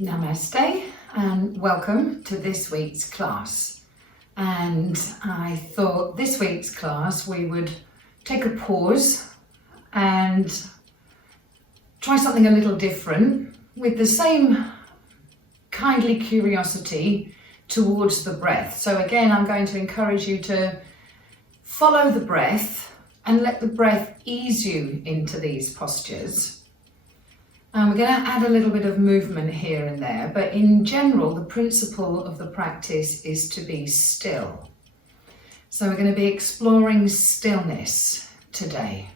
Namaste and welcome to this week's class. And I thought this week's class we would take a pause and try something a little different with the same kindly curiosity towards the breath. So again, I'm going to encourage you to follow the breath and let the breath ease you into these postures. And we're going to add a little bit of movement here and there, but in general, the principle of the practice is to be still. So we're going to be exploring stillness today.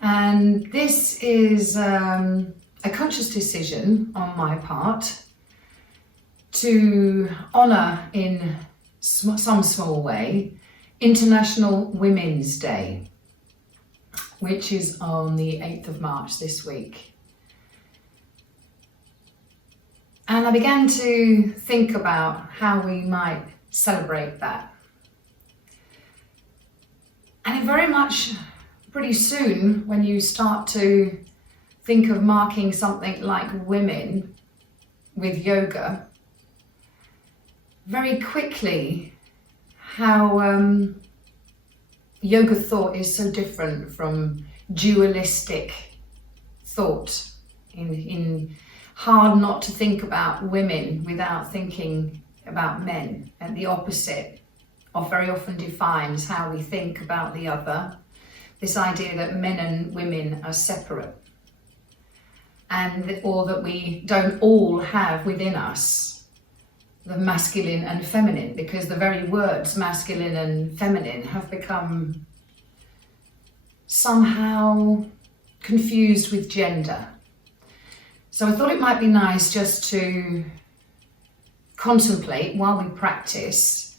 And this is a conscious decision on my part to honour in some small way International Women's Day, which is on the 8th of March this week. And I began to think about how we might celebrate that. And very much pretty soon, when you start to think of marking something like women with yoga, very quickly how yoga thought is so different from dualistic thought. In hard not to think about women without thinking about men, and the opposite very often defines how we think about the other. This idea that men and women are separate, or that we don't all have within us the masculine and feminine, because the very words masculine and feminine have become somehow confused with gender. So I thought it might be nice just to contemplate while we practice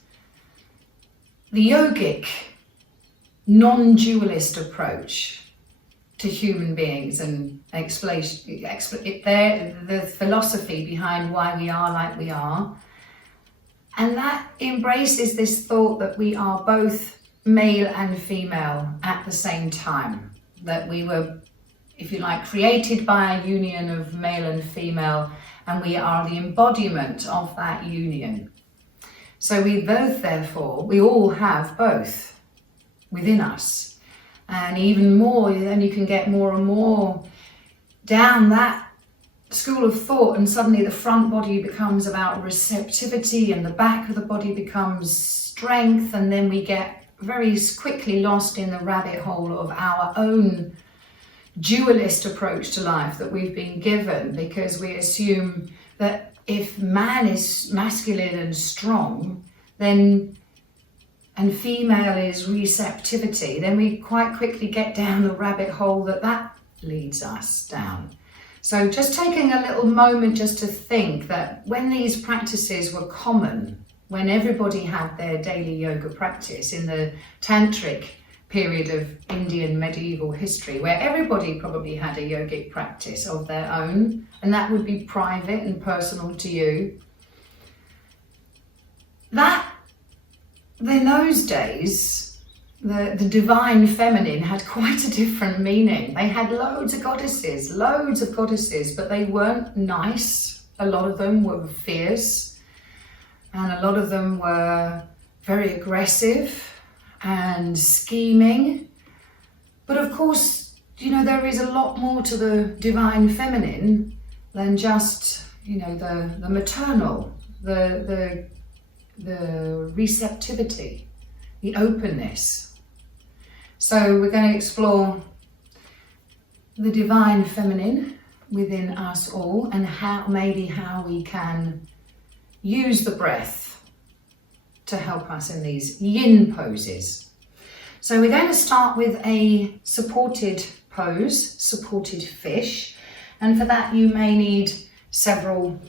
the yogic, non-dualist approach to human beings and explain the philosophy behind why we are like we are. And that embraces this thought that we are both male and female at the same time, that we were, if you like, created by a union of male and female, and we are the embodiment of that union. So we both, therefore, we all have both within us. And even more, then you can get more and more down that school of thought, and suddenly the front body becomes about receptivity and the back of the body becomes strength, and then we get very quickly lost in the rabbit hole of our own dualist approach to life that we've been given, because we assume that if man is masculine and strong, then and female is receptivity, then we quite quickly get down the rabbit hole that leads us down. So just taking a little moment just to think that when these practices were common, when everybody had their daily yoga practice in the tantric period of Indian medieval history, where everybody probably had a yogic practice of their own, and that would be private and personal to you. That, in those days, the divine feminine had quite a different meaning. They had loads of goddesses, but they weren't nice. A lot of them were fierce, and a lot of them were very aggressive and scheming. But of course, there is a lot more to the divine feminine than just, the maternal, the receptivity, the openness. So we're going to explore the divine feminine within us all, and how we can use the breath to help us in these yin poses. So we're going to start with a supported pose, supported fish, and for that you may need several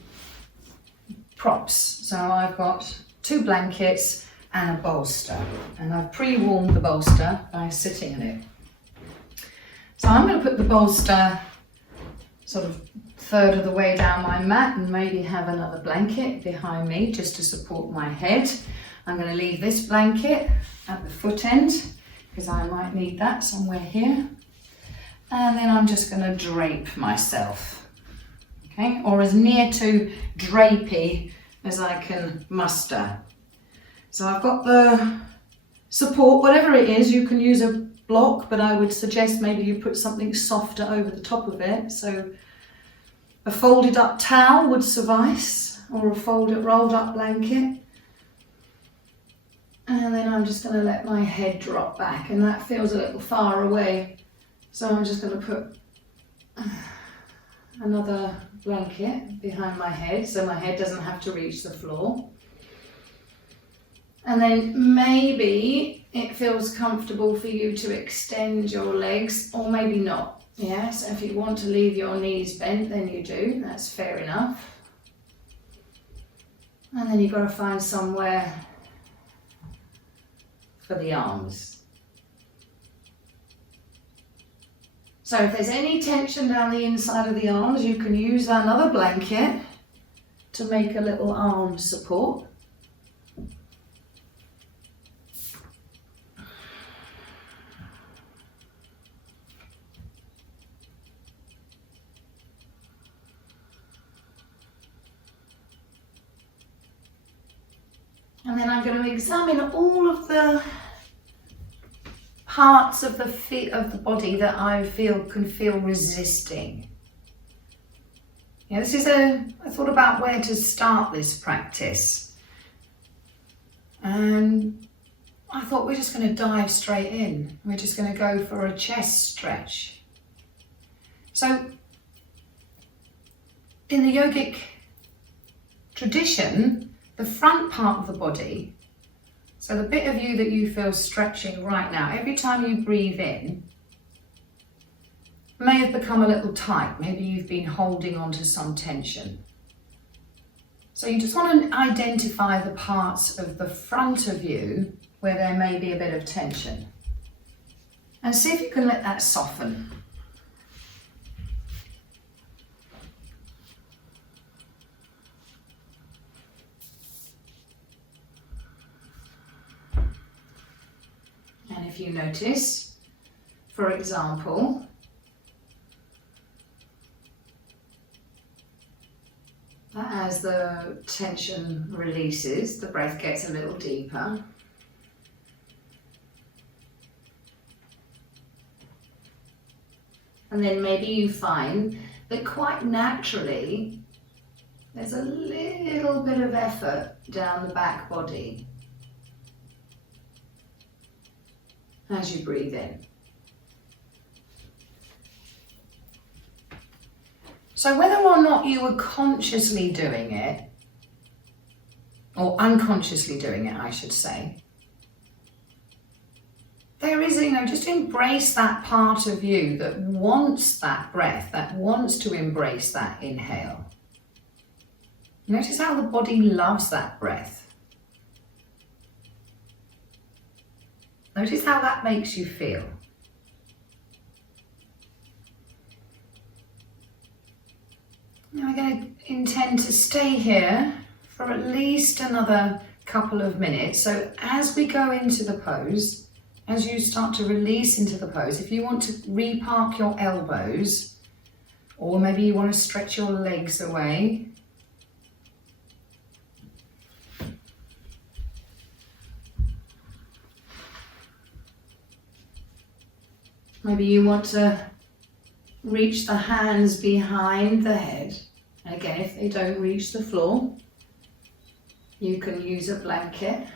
props. So I've got 2 blankets and a bolster, and I've pre-warmed the bolster by sitting in it. So I'm going to put the bolster sort of third of the way down my mat, and maybe have another blanket behind me just to support my head. I'm going to leave this blanket at the foot end because I might need that somewhere here. And then I'm just going to drape myself. okay, or as near to drapey as I can muster. So I've got the support, whatever it is. You can use a block, but I would suggest maybe you put something softer over the top of it. So a folded up towel would suffice, or a rolled up blanket. And then I'm just going to let my head drop back, and that feels a little far away. So I'm just going to put another blanket behind my head so my head doesn't have to reach the floor. And then maybe it feels comfortable for you to extend your legs, or maybe not. Yeah, so if you want to leave your knees bent, then you do. That's fair enough. And then you've got to find somewhere for the arms. So if there's any tension down the inside of the arms, you can use another blanket to make a little arm support. And then I'm going to examine all of the parts of the feet of the body that I can feel resisting. Yeah, I thought about where to start this practice. And I thought we're just going to dive straight in. We're just going to go for a chest stretch. So in the yogic tradition, the front part of the body, so the bit of you that you feel stretching right now, every time you breathe in, may have become a little tight. Maybe you've been holding on to some tension. So you just want to identify the parts of the front of you where there may be a bit of tension. And see if you can let that soften. And if you notice, for example, that as the tension releases, the breath gets a little deeper. And then maybe you find that quite naturally, there's a little bit of effort down the back body as you breathe in. So whether or not you were consciously doing it, or unconsciously doing it, I should say, there is, just embrace that part of you that wants that breath, that wants to embrace that inhale. Notice how the body loves that breath. Notice how that makes you feel. Now we're going to intend to stay here for at least another couple of minutes. So as we go into the pose, as you start to release into the pose, if you want to repark your elbows, or maybe you want to stretch your legs away, maybe you want to reach the hands behind the head. And again, if they don't reach the floor, you can use a blanket.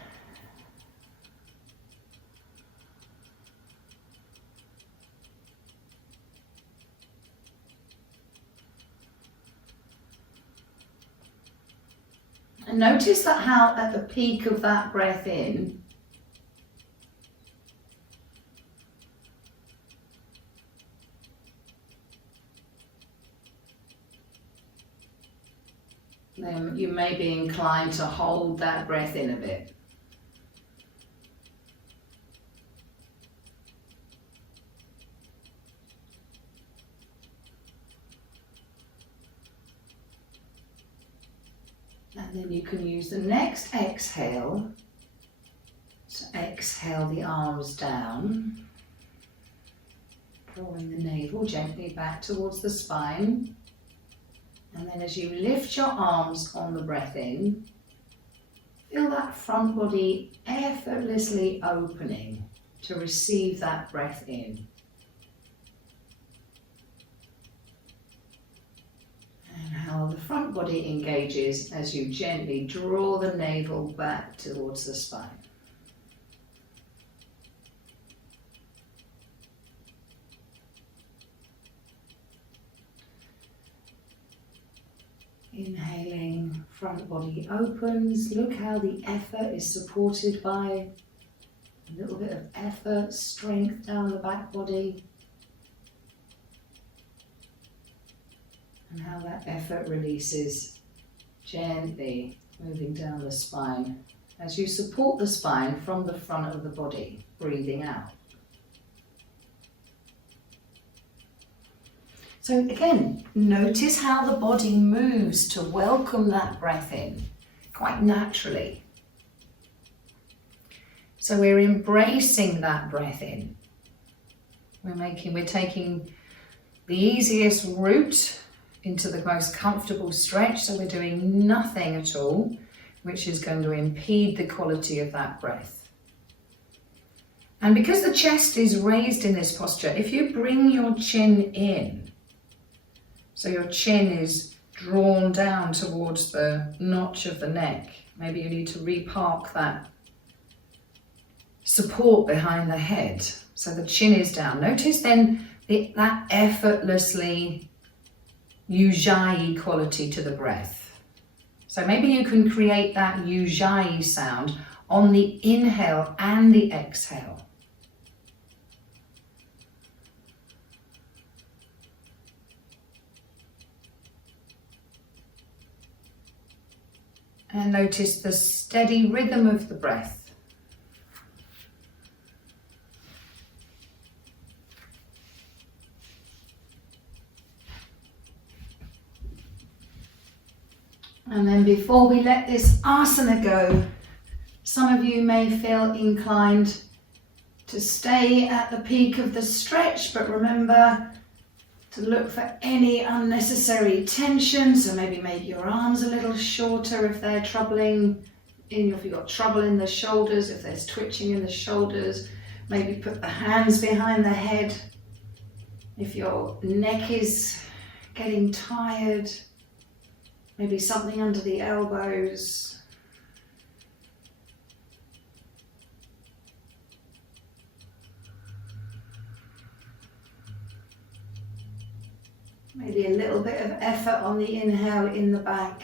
And notice that how at the peak of that breath in, then you may be inclined to hold that breath in a bit. And then you can use the next exhale to exhale the arms down, drawing the navel gently back towards the spine. And then as you lift your arms on the breath in, feel that front body effortlessly opening to receive that breath in. And how the front body engages as you gently draw the navel back towards the spine. Inhaling, front body opens. Look how the effort is supported by a little bit of effort, strength down the back body. And how that effort releases gently, moving down the spine as you support the spine from the front of the body, breathing out. So again, notice how the body moves to welcome that breath in, quite naturally. So we're embracing that breath in. We're taking the easiest route into the most comfortable stretch, so we're doing nothing at all which is going to impede the quality of that breath. And because the chest is raised in this posture, if you bring your chin in, so your chin is drawn down towards the notch of the neck. Maybe you need to repark that support behind the head. So the chin is down. Notice then that effortlessly ujjayi quality to the breath. So maybe you can create that ujjayi sound on the inhale and the exhale. And notice the steady rhythm of the breath. And then before we let this asana go, some of you may feel inclined to stay at the peak of the stretch, but remember to look for any unnecessary tension. So maybe make your arms a little shorter if they're troubling, if you've got trouble in the shoulders, if there's twitching in the shoulders. Maybe put the hands behind the head. If your neck is getting tired, maybe something under the elbows. Maybe a little bit of effort on the inhale in the back.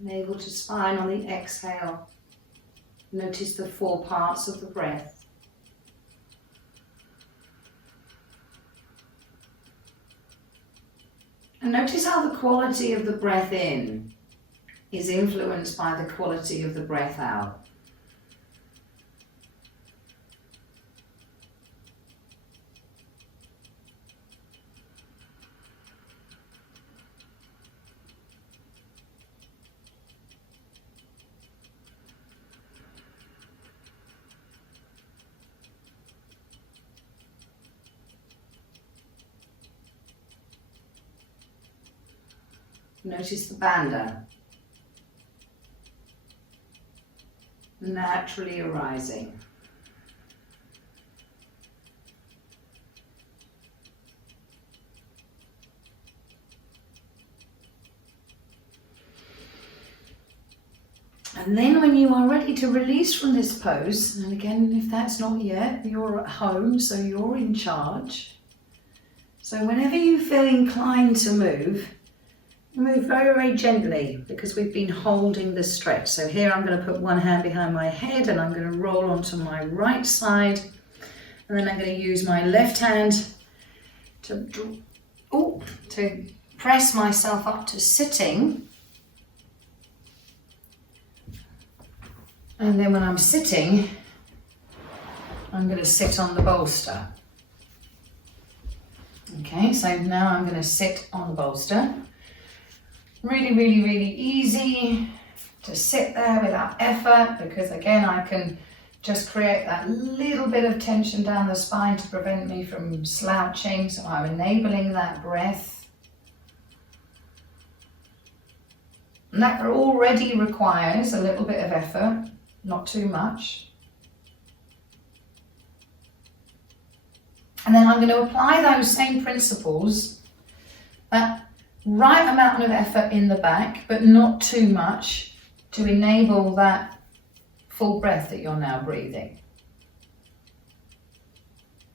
Navel to spine on the exhale. Notice the 4 parts of the breath. And notice how the quality of the breath in is influenced by the quality of the breath out. Notice the bandha naturally arising. And then when you are ready to release from this pose, and again, if that's not yet, you're at home, so you're in charge. So whenever you feel inclined to move, move very, very gently, because we've been holding the stretch. So here I'm going to put one hand behind my head and I'm going to roll onto my right side. And then I'm going to use my left hand to press myself up to sitting. And then when I'm sitting, I'm going to sit on the bolster. Okay, so now I'm going to sit on the bolster. Really, really, really easy to sit there without effort, because again, I can just create that little bit of tension down the spine to prevent me from slouching. So I'm enabling that breath. And that already requires a little bit of effort, not too much. And then I'm going to apply those same principles, that right amount of effort in the back, but not too much, to enable that full breath that you're now breathing.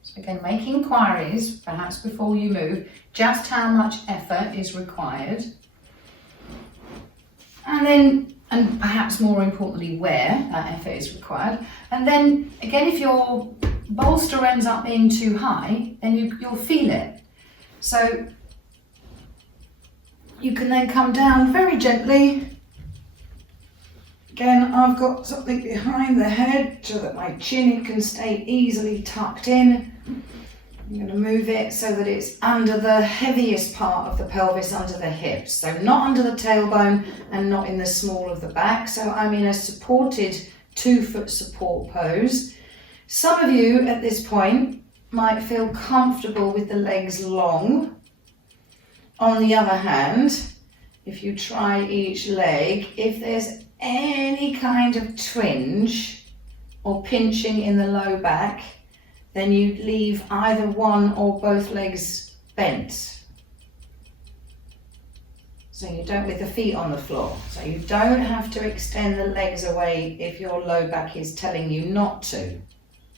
So again, make inquiries, perhaps before you move, just how much effort is required. And perhaps more importantly, where that effort is required. And then again, if your bolster ends up being too high, then you'll feel it. So you can then come down very gently. Again, I've got something behind the head so that my chin can stay easily tucked in. I'm going to move it so that it's under the heaviest part of the pelvis, under the hips. So not under the tailbone and not in the small of the back. So I'm in a supported 2-foot support pose. Some of you at this point might feel comfortable with the legs long. On the other hand, if you try each leg, if there's any kind of twinge or pinching in the low back, then you leave either one or both legs bent. So you don't, with the feet on the floor. So you don't have to extend the legs away if your low back is telling you not to.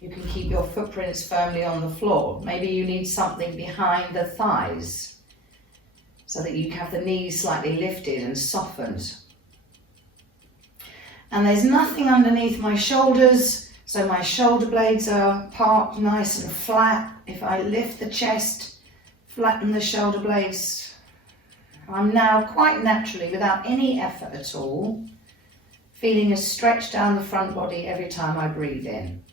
You can keep your footprints firmly on the floor. Maybe you need something behind the thighs so that you have the knees slightly lifted and softened. And there's nothing underneath my shoulders, so my shoulder blades are parked nice and flat. If I lift the chest, flatten the shoulder blades, I'm now quite naturally, without any effort at all, feeling a stretch down the front body every time I breathe in.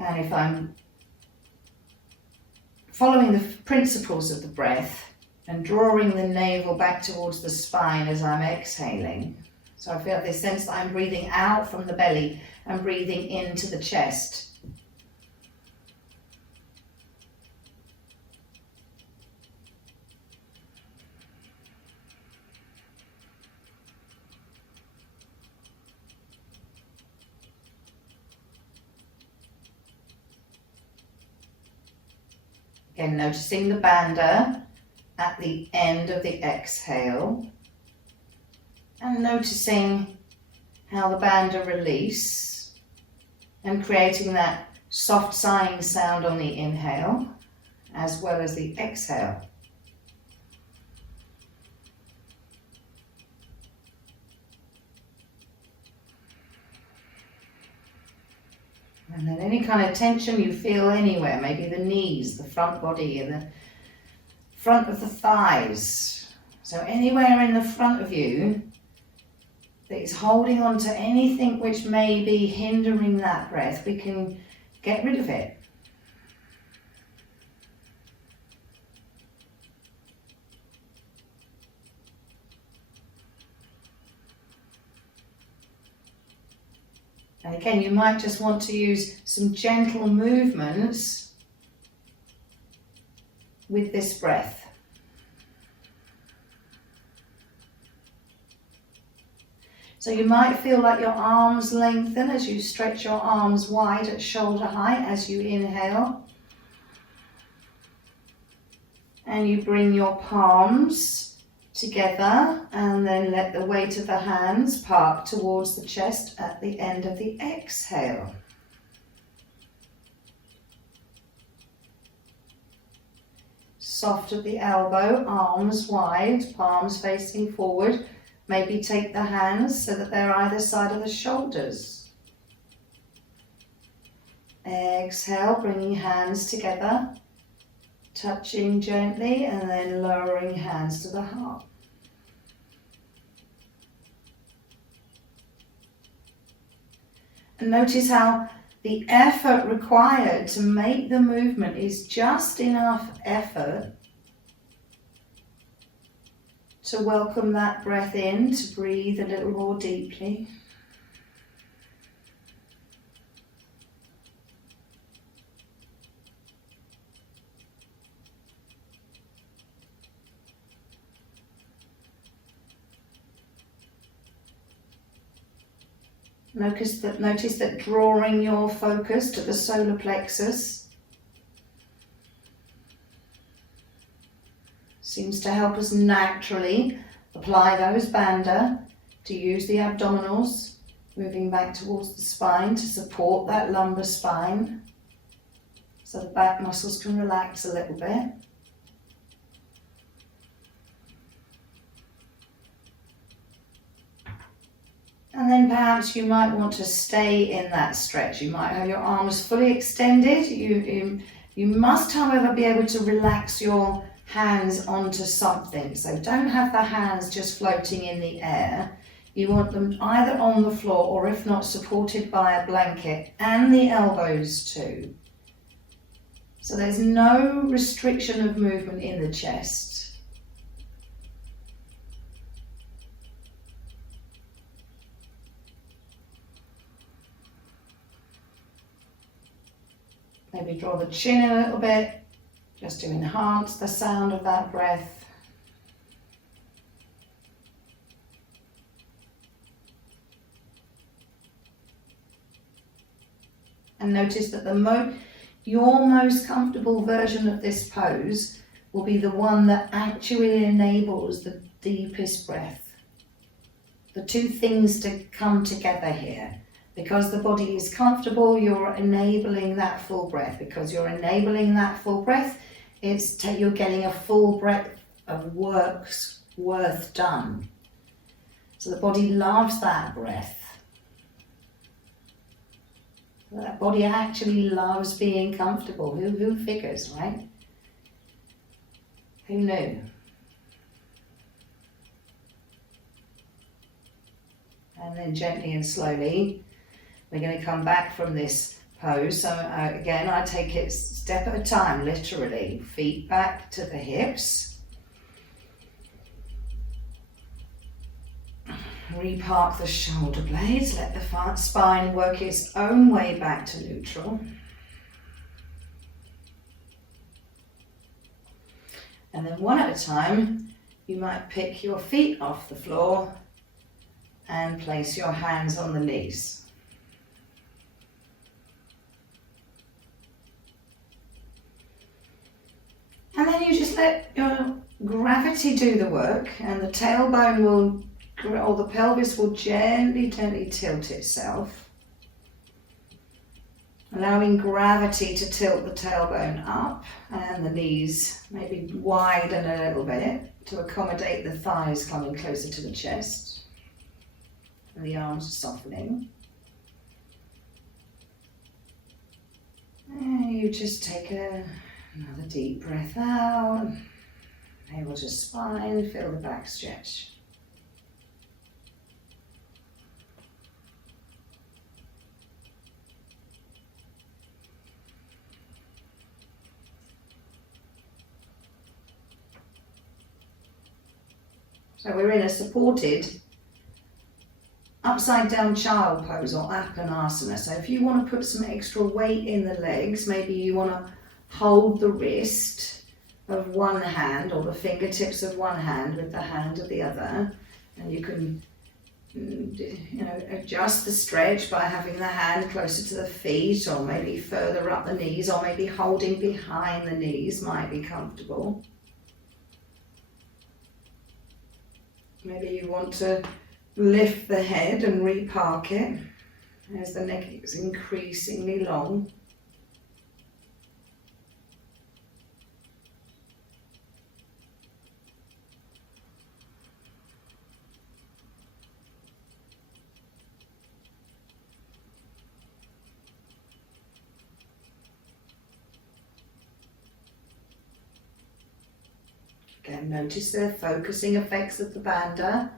And if I'm following the principles of the breath and drawing the navel back towards the spine as I'm exhaling, so I feel this sense that I'm breathing out from the belly and breathing into the chest. Again, noticing the bandha at the end of the exhale, and noticing how the bandha release and creating that soft sighing sound on the inhale as well as the exhale. And then any kind of tension you feel anywhere, maybe the knees, the front body, and the front of the thighs. So anywhere in the front of you that is holding on to anything which may be hindering that breath, we can get rid of it. And again, you might just want to use some gentle movements with this breath. So you might feel like your arms lengthen as you stretch your arms wide at shoulder height as you inhale. And you bring your palms together and then let the weight of the hands park towards the chest at the end of the exhale. Soft at the elbow, arms wide, palms facing forward. Maybe take the hands so that they're either side of the shoulders. Exhale, bringing hands together, touching gently and then lowering hands to the heart. And notice how the effort required to make the movement is just enough effort to welcome that breath in, to breathe a little more deeply. Notice that drawing your focus to the solar plexus seems to help us naturally apply those bandha, to use the abdominals, moving back towards the spine to support that lumbar spine so the back muscles can relax a little bit. And then perhaps you might want to stay in that stretch. You might have your arms fully extended. You must, however, be able to relax your hands onto something. So don't have the hands just floating in the air. You want them either on the floor or, if not, supported by a blanket, and the elbows too. So there's no restriction of movement in the chest. Maybe draw the chin in a little bit, just to enhance the sound of that breath. And notice that your most comfortable version of this pose will be the one that actually enables the deepest breath. The two things to come together here. Because the body is comfortable, you're enabling that full breath. Because you're enabling that full breath, you're getting a full breath of work's worth done. So the body loves that breath. That body actually loves being comfortable. Who figures, right? Who knew? And then gently and slowly, we're going to come back from this pose. So again, I take it step at a time, literally. Feet back to the hips. Repark the shoulder blades. Let the spine work its own way back to neutral. And then one at a time, you might pick your feet off the floor and place your hands on the knees. And then you just let your gravity do the work, and the tailbone or the pelvis will gently tilt itself, allowing gravity to tilt the tailbone up, and the knees maybe widen a little bit to accommodate the thighs coming closer to the chest, and the arms are softening. And you just take another deep breath out, able to spine, feel the back stretch. So we're in a supported upside down child pose, or apanasana. So if you want to put some extra weight in the legs, maybe you want to hold the wrist of one hand or the fingertips of one hand with the hand of the other, and you can adjust the stretch by having the hand closer to the feet, or maybe further up the knees, or maybe holding behind the knees might be comfortable. Maybe you want to lift the head and repark it as the neck is increasingly long. Again, notice the focusing effects of the bandha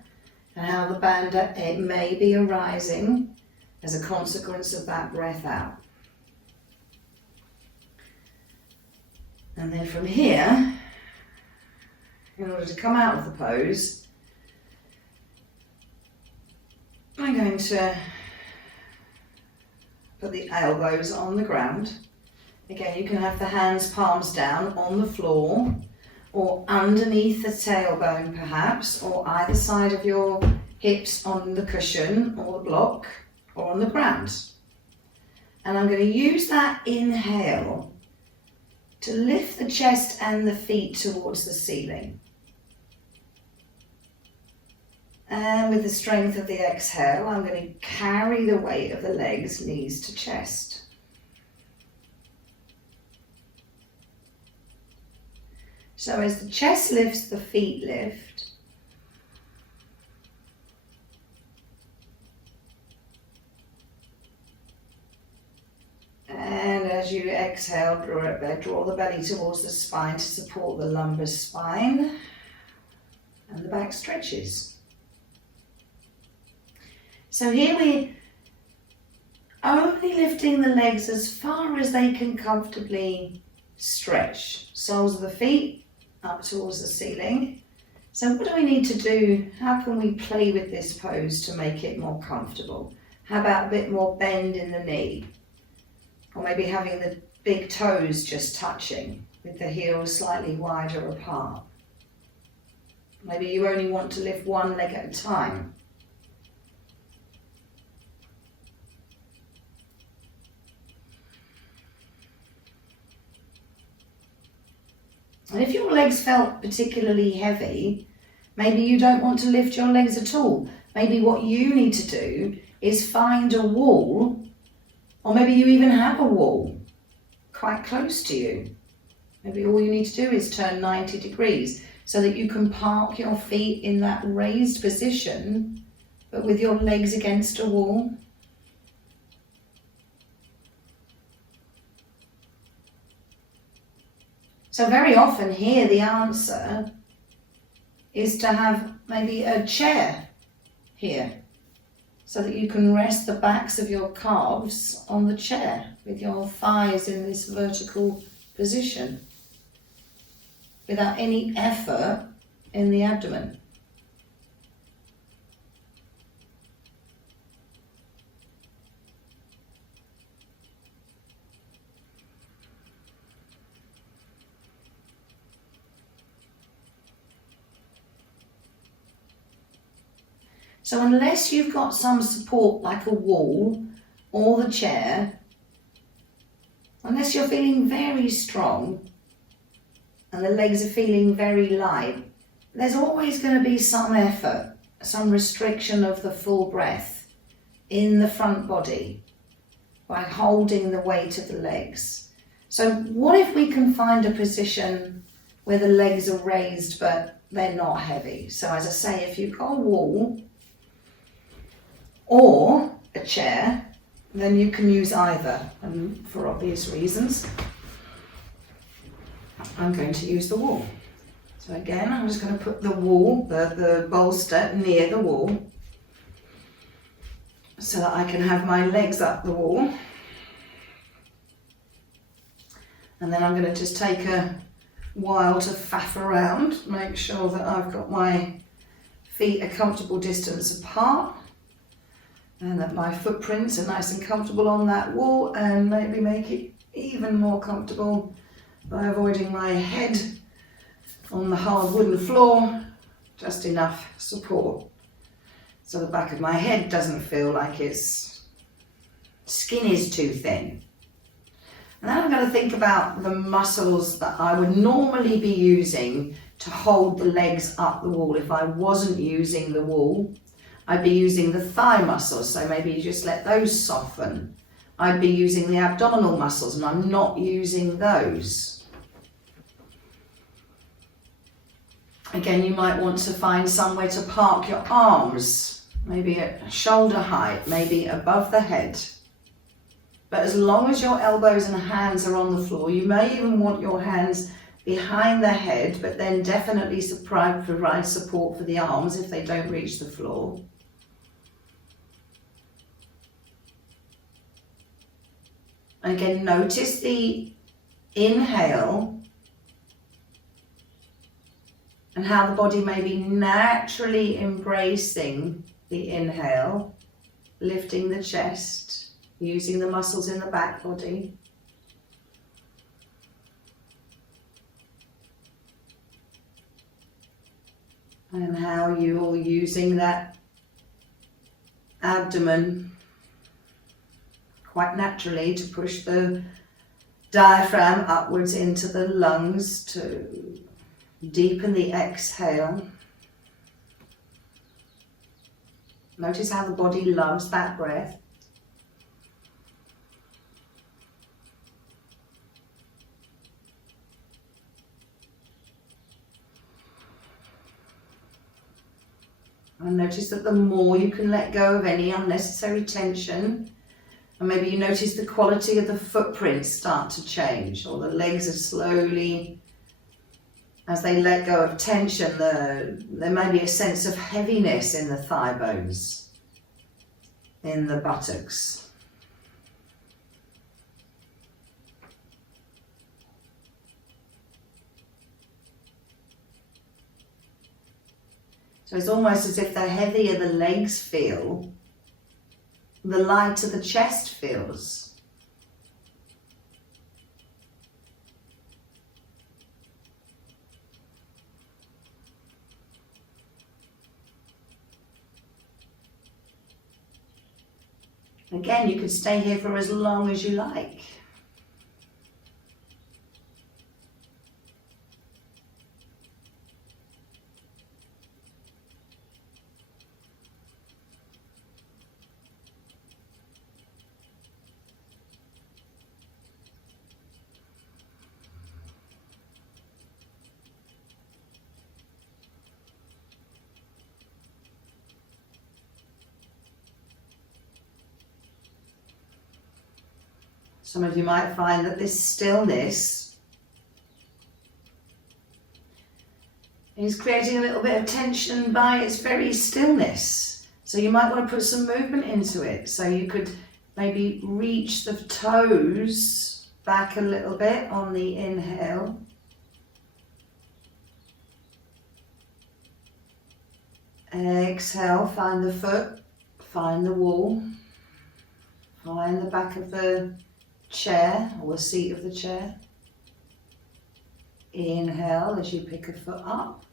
and how the bandha, it may be arising as a consequence of that breath out. And then from here, in order to come out of the pose, I'm going to put the elbows on the ground. Again, you can have the hands palms down on the floor or underneath the tailbone perhaps, or either side of your hips on the cushion or the block or on the ground. And I'm going to use that inhale to lift the chest and the feet towards the ceiling. And with the strength of the exhale, I'm going to carry the weight of the legs, knees to chest. So as the chest lifts, the feet lift. And as you exhale, draw the belly towards the spine to support the lumbar spine. And the back stretches. So here we're only lifting the legs as far as they can comfortably stretch. Soles of the feet up towards the ceiling. So what do we need to do? How can we play with this pose to make it more comfortable? How about a bit more bend in the knee? Or maybe having the big toes just touching with the heels slightly wider apart. Maybe you only want to lift one leg at a time. And if your legs felt particularly heavy, maybe you don't want to lift your legs at all. Maybe what you need to do is find a wall, or maybe you even have a wall quite close to you. Maybe all you need to do is turn 90 degrees so that you can park your feet in that raised position, but with your legs against a wall. So very often here the answer is to have maybe a chair here so that you can rest the backs of your calves on the chair with your thighs in this vertical position without any effort in the abdomen. So unless you've got some support like a wall or the chair, unless you're feeling very strong and the legs are feeling very light, there's always going to be some effort, some restriction of the full breath in the front body by holding the weight of the legs. So what if we can find a position where the legs are raised but they're not heavy? So as I say, if you've got a wall or a chair, then you can use either, and for obvious reasons, I'm going to use the wall. So again, I'm just going to put the wall, the bolster near the wall, so that I can have my legs up the wall. And then I'm going to just take a while to faff around, make sure that I've got my feet a comfortable distance apart, and that my footprints are nice and comfortable on that wall, and maybe make it even more comfortable by avoiding my head on the hard wooden floor, just enough support so the back of my head doesn't feel like its skin is too thin. And then I'm going to think about the muscles that I would normally be using to hold the legs up the wall. If I wasn't using the wall, I'd be using the thigh muscles, so maybe you just let those soften. I'd be using the abdominal muscles, and I'm not using those. Again, you might want to find somewhere to park your arms, maybe at shoulder height, maybe above the head. But as long as your elbows and hands are on the floor, you may even want your hands behind the head, but then definitely provide support for the arms if they don't reach the floor. And again, notice the inhale And how the body may be naturally embracing the inhale, lifting the chest, using the muscles in the back body. And how you're using that abdomen quite naturally to push the diaphragm upwards into the lungs to deepen the exhale. Notice how the body loves that breath. And notice that the more you can let go of any unnecessary tension, and maybe you notice the quality of the footprints start to change, or the legs are slowly, as they let go of tension, there may be a sense of heaviness in the thigh bones, in the buttocks. So it's almost as if the heavier the legs feel, the lighter the chest feels. Again, you could stay here for as long as you like. Some of you might find that this stillness is creating a little bit of tension by its very stillness. So you might want to put some movement into it. So you could maybe reach the toes back a little bit on the inhale. Exhale, find the foot, find the wall, find the back of the chair or the seat of the chair. Inhale as you pick a foot up.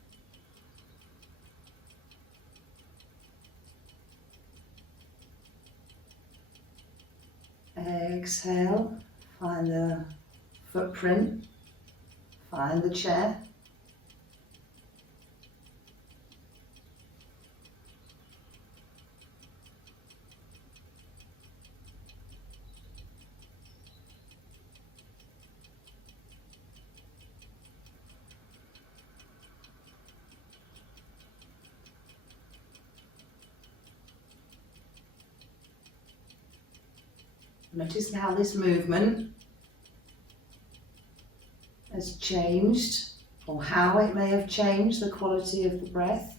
Exhale, find the footprint, find the chair. Notice how this movement has changed, or how it may have changed the quality of the breath.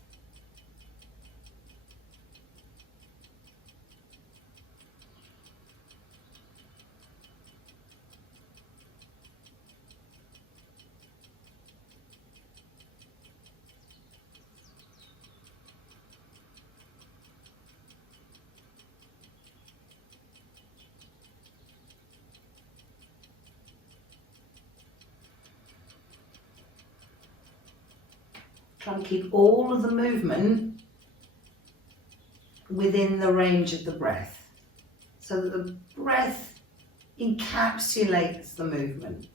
Try and keep all of the movement within the range of the breath, so that the breath encapsulates the movement.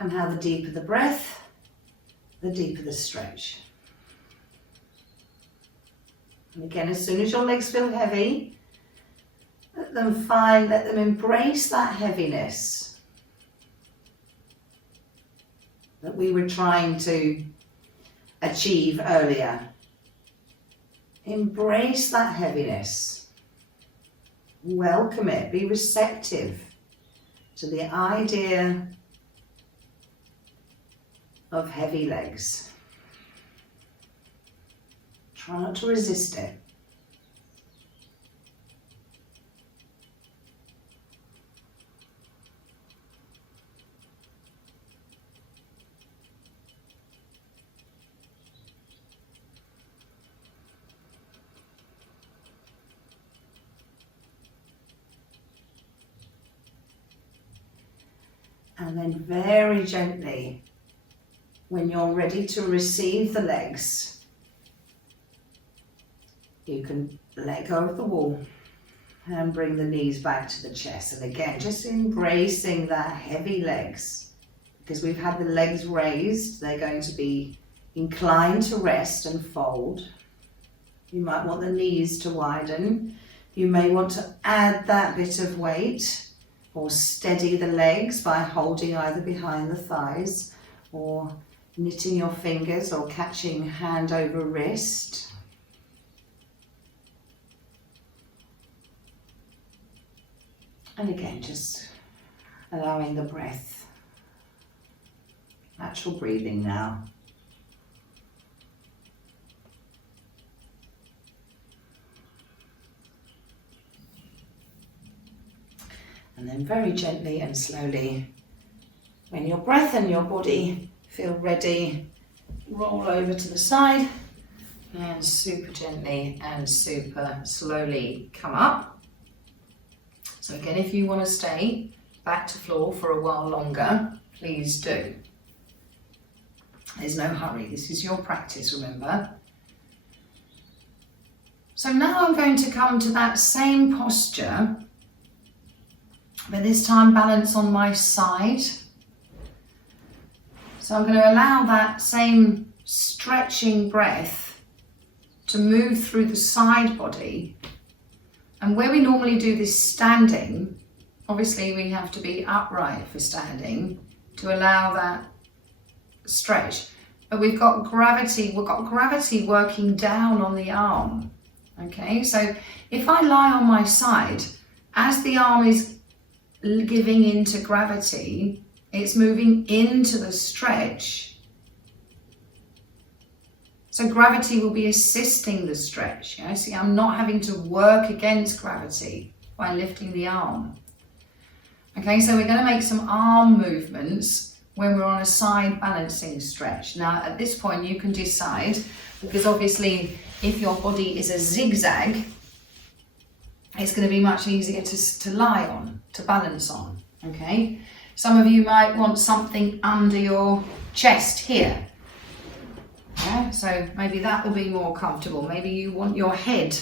And how the deeper the breath, the deeper the stretch. And again, as soon as your legs feel heavy, Let them embrace that heaviness that we were trying to achieve earlier. Embrace that heaviness. Welcome it. Be receptive to the idea of heavy legs. Try not to resist it. And then very gently, when you're ready to receive the legs, you can let go of the wall and bring the knees back to the chest. And again, just embracing that heavy legs, because we've had the legs raised, they're going to be inclined to rest and fold. You might want the knees to widen. You may want to add that bit of weight or steady the legs by holding either behind the thighs or knitting your fingers or catching hand over wrist. And again, just allowing the breath, natural breathing now. And then very gently and slowly, when your breath and your body feel ready, roll over to the side and super gently and super slowly come up. So again, if you want to stay back to floor for a while longer, please do. There's no hurry. This is your practice, remember. So now I'm going to come to that same posture, but this time balance on my side. So I'm going to allow that same stretching breath to move through the side body. And where we normally do this standing, obviously we have to be upright for standing to allow that stretch. But we've got gravity working down on the arm. Okay, so if I lie on my side, as the arm is giving into gravity, it's moving into the stretch. So gravity will be assisting the stretch. You know? See, I'm not having to work against gravity by lifting the arm. Okay, so we're going to make some arm movements when we're on a side balancing stretch. Now, at this point, you can decide, because obviously, if your body is a zigzag, it's going to be much easier to lie on, to balance on, okay? Some of you might want something under your chest here. Yeah? So maybe that will be more comfortable. Maybe you want your head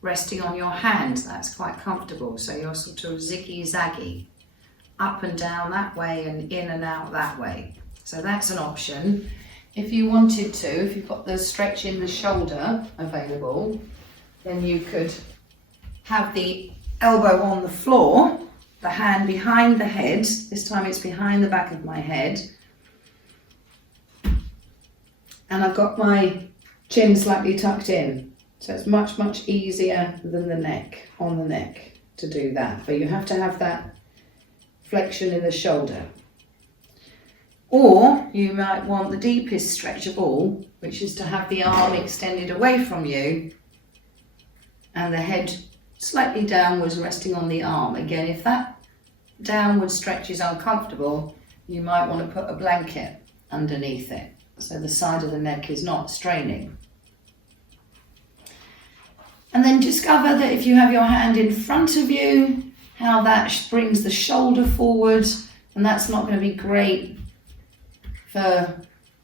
resting on your hand. That's quite comfortable. So you're sort of ziggy-zaggy, up and down that way and in and out that way. So that's an option. If you wanted to, if you've got the stretch in the shoulder available, then you could have the elbow on the floor, the hand behind the head. This time it's behind the back of my head. And I've got my chin slightly tucked in. So it's much, much easier than the neck, on the neck, to do that. But you have to have that flexion in the shoulder. Or you might want the deepest stretch of all, which is to have the arm extended away from you and the head slightly downwards resting on the arm. Again, if that downward stretch is uncomfortable, you might want to put a blanket underneath it so the side of the neck is not straining. And then discover that if you have your hand in front of you, how that brings the shoulder forward, and that's not going to be great for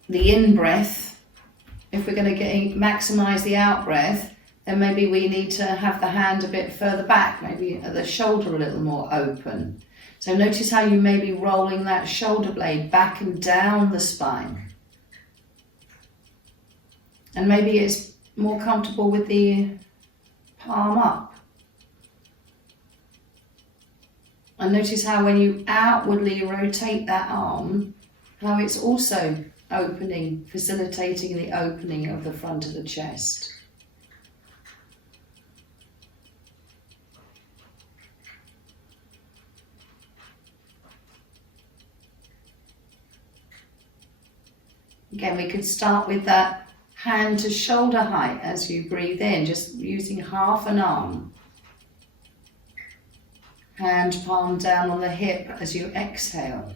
the in-breath. If we're going to maximize the out-breath, then maybe we need to have the hand a bit further back, maybe the shoulder a little more open. So notice how you may be rolling that shoulder blade back and down the spine. And maybe it's more comfortable with the palm up. And notice how when you outwardly rotate that arm, how it's also opening, facilitating the opening of the front of the chest. Again, we could start with that hand to shoulder height as you breathe in, just using half an arm. Hand palm down on the hip as you exhale.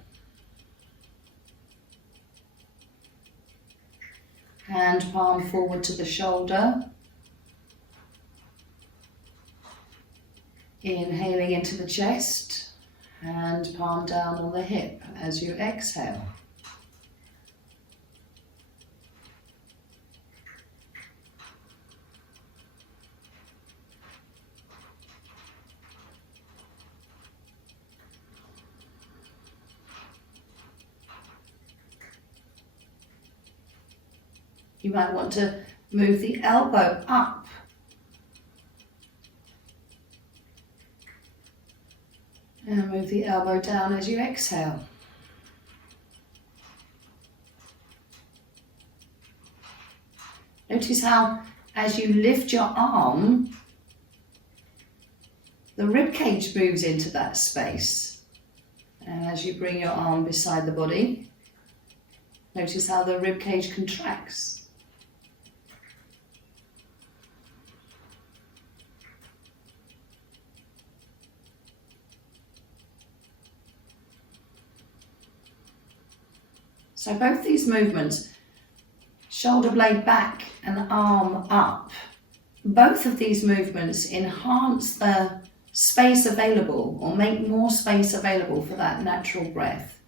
Hand palm forward to the shoulder. Inhaling into the chest. Hand palm down on the hip as you exhale. You might want to move the elbow up. And move the elbow down as you exhale. Notice how, as you lift your arm, the rib cage moves into that space. And as you bring your arm beside the body, notice how the rib cage contracts. So both these movements, shoulder blade back and arm up, both of these movements enhance the space available or make more space available for that natural breath.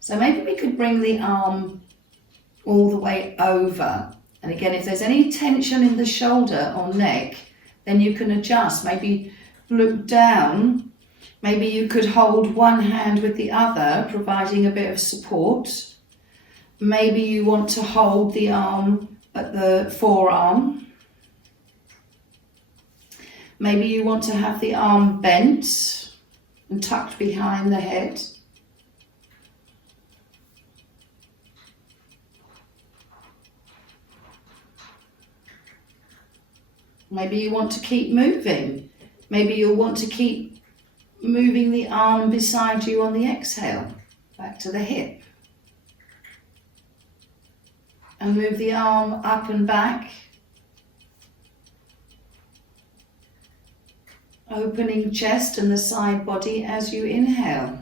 So maybe we could bring the arm all the way over. And again, if there's any tension in the shoulder or neck, then you can adjust. Maybe look down. Maybe you could hold one hand with the other, providing a bit of support. Maybe you want to hold the arm at the forearm. Maybe you want to have the arm bent and tucked behind the head. Maybe you want to keep moving. Maybe you'll want to keep moving the arm beside you on the exhale, back to the hip. And move the arm up and back. Opening chest and the side body as you inhale.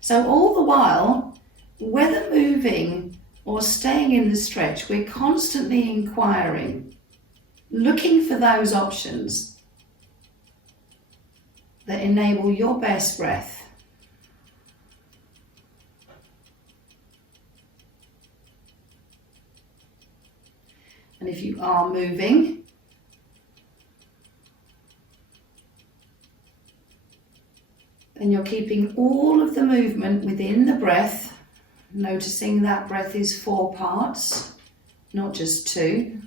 So all the while, whether moving or staying in the stretch, we're constantly inquiring, looking for those options that enable your best breath. And if you are moving, then you're keeping all of the movement within the breath, noticing that breath is 4 parts, not just 2.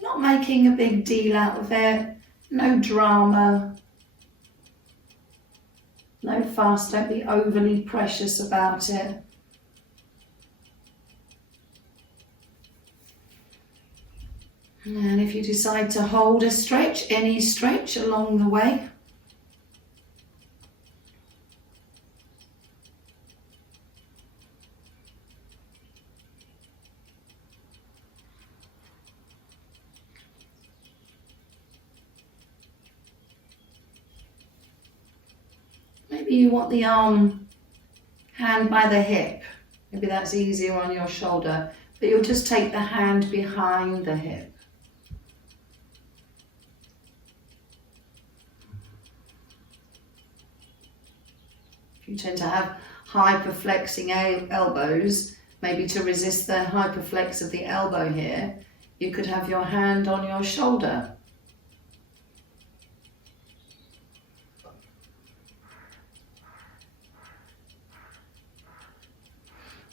Not making a big deal out of it, no drama, no fuss, don't be overly precious about it. And if you decide to hold a stretch, any stretch along the way, maybe you want the arm hand by the hip. Maybe that's easier on your shoulder, but you'll just take the hand behind the hip. If you tend to have hyperflexing elbows, maybe to resist the hyperflex of the elbow here, you could have your hand on your shoulder.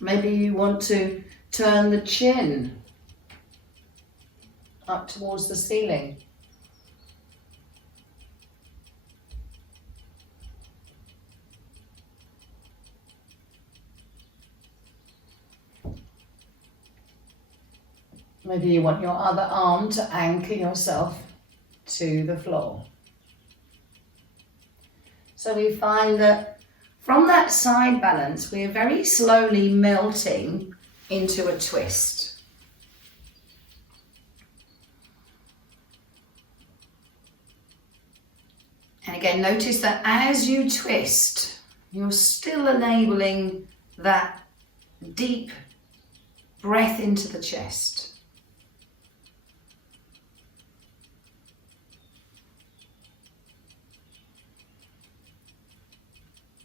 Maybe you want to turn the chin up towards the ceiling. Maybe you want your other arm to anchor yourself to the floor. So we find that from that side balance, we are very slowly melting into a twist. And again, notice that as you twist, you're still enabling that deep breath into the chest.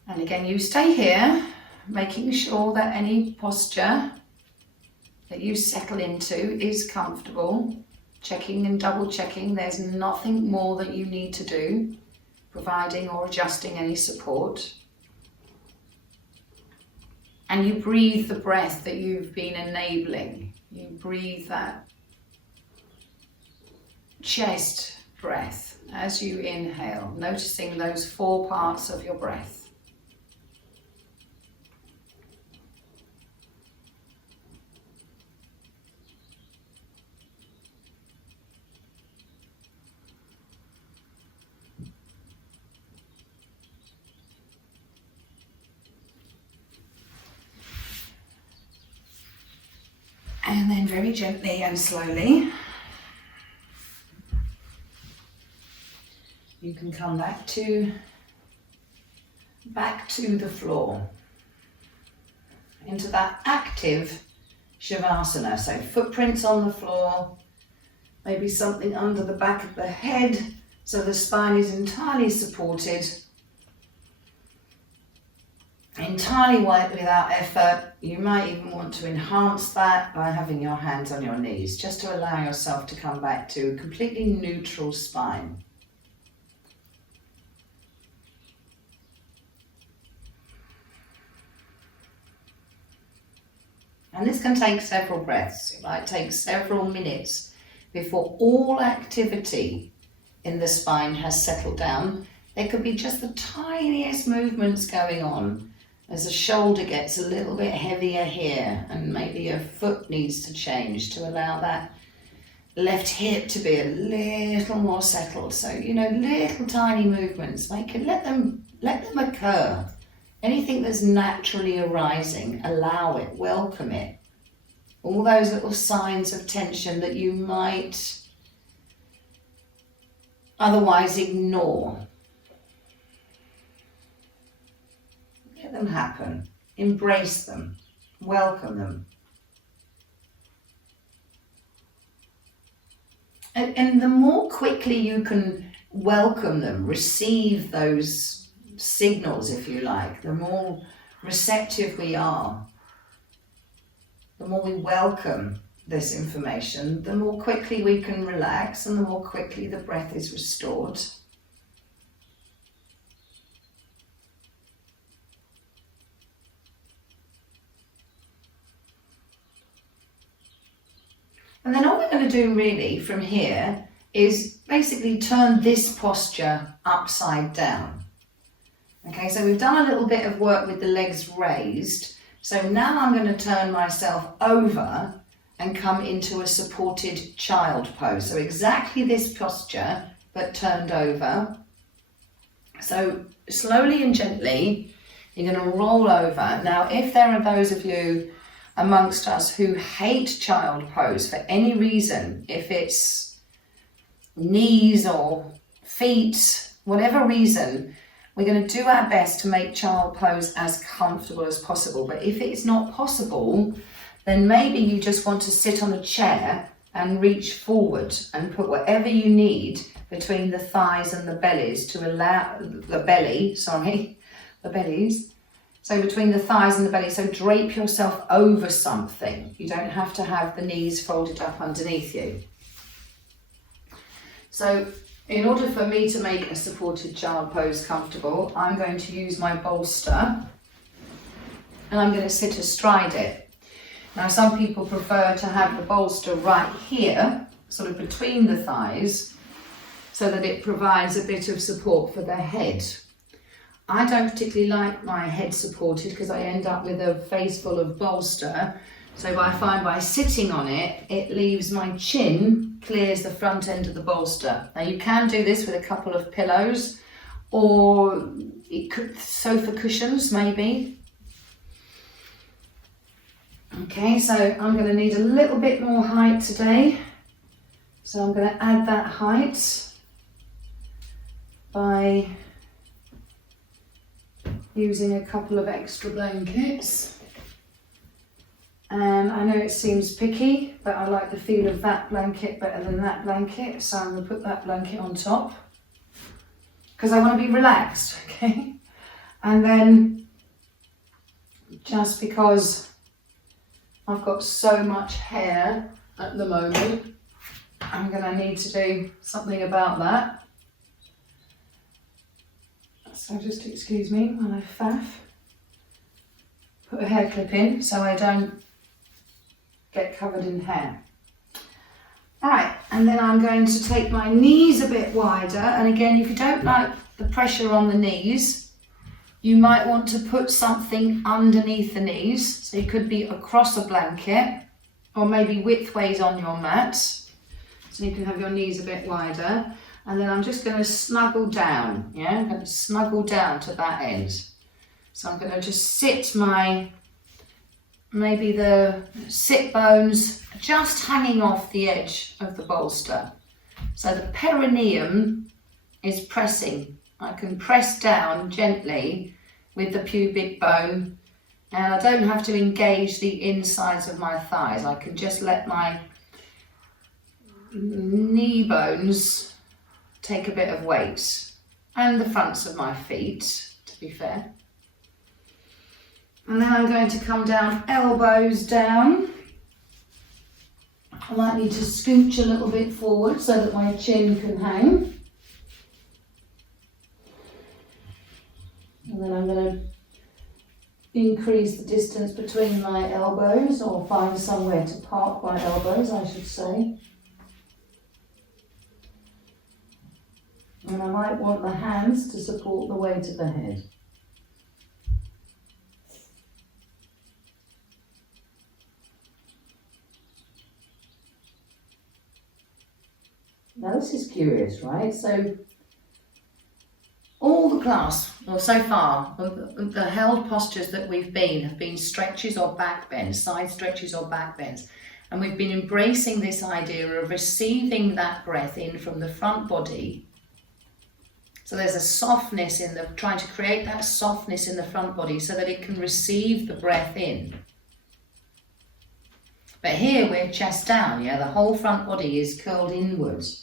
And again, you stay here, making sure that any posture that you settle into is comfortable, checking and double checking there's nothing more that you need to do, providing or adjusting any support. And you breathe the breath that you've been enabling. You breathe that chest breath as you inhale, noticing those 4 parts of your breath. And then very gently and slowly, you can come back to the floor, into that active Shavasana. So footprints on the floor, maybe something under the back of the head, so the spine is entirely supported, entirely without effort. You might even want to enhance that by having your hands on your knees, just to allow yourself to come back to a completely neutral spine. And this can take several breaths. It might take several minutes before all activity in the spine has settled down. There could be just the tiniest movements going on as the shoulder gets a little bit heavier here, and maybe a foot needs to change to allow that left hip to be a little more settled. So, little tiny movements, let them occur. Anything that's naturally arising, allow it, welcome it. All those little signs of tension that you might otherwise ignore. Let them happen. Embrace them. Welcome them. And the more quickly you can welcome them, receive those signals, if you like, the more receptive we are, the more we welcome this information, the more quickly we can relax and the more quickly the breath is restored. And then all we're going to do really from here is basically turn this posture upside down. Okay, so we've done a little bit of work with the legs raised. So now I'm going to turn myself over and come into a supported child pose. So exactly this posture, but turned over. So slowly and gently, you're going to roll over. Now, if there are those of you amongst us who hate child pose for any reason, if it's knees or feet, whatever reason, we're going to do our best to make child pose as comfortable as possible. But if it's not possible, then maybe you just want to sit on a chair and reach forward and put whatever you need between the thighs and the bellies to allow the bellies. So between the thighs and the belly, so drape yourself over something. You don't have to have the knees folded up underneath you. So in order for me to make a supported child pose comfortable, I'm going to use my bolster and I'm going to sit astride it. Now some people prefer to have the bolster right here, sort of between the thighs, so that it provides a bit of support for their head. I don't particularly like my head supported because I end up with a face full of bolster. So I find by sitting on it, it leaves my chin, clears the front end of the bolster. Now you can do this with a couple of pillows or sofa cushions maybe. Okay, so I'm going to need a little bit more height today. So I'm going to add that height by using a couple of extra blankets. And I know it seems picky, but I like the feel of that blanket better than that blanket, so I'm going to put that blanket on top because I want to be relaxed, okay? And then just because I've got so much hair at the moment, I'm going to need to do something about that. So just excuse me while I faff. Put a hair clip in so I don't get covered in hair. Alright, and then I'm going to take my knees a bit wider, and again, if you don't like the pressure on the knees, you might want to put something underneath the knees. So you could be across a blanket or maybe widthways on your mat, so you can have your knees a bit wider. And then I'm just going to snuggle down, yeah? I'm going to snuggle down to that end. So I'm going to just sit maybe the sit bones just hanging off the edge of the bolster. So the perineum is pressing. I can press down gently with the pubic bone, and I don't have to engage the insides of my thighs. I can just let my knee bones take a bit of weight, and the fronts of my feet, to be fair. And then I'm going to come down, elbows down. I might need to scooch a little bit forward so that my chin can hang. And then I'm going to increase the distance between my elbows, or find somewhere to park my elbows, I should say. And I might want the hands to support the weight of the head. Now this is curious, right? So all the class, or so far, the held postures that we've been have been stretches or back bends, side stretches or back bends. And we've been embracing this idea of receiving that breath in from the front body. So there's a softness in trying to create that softness in the front body so that it can receive the breath in. But here we're chest down, yeah, the whole front body is curled inwards.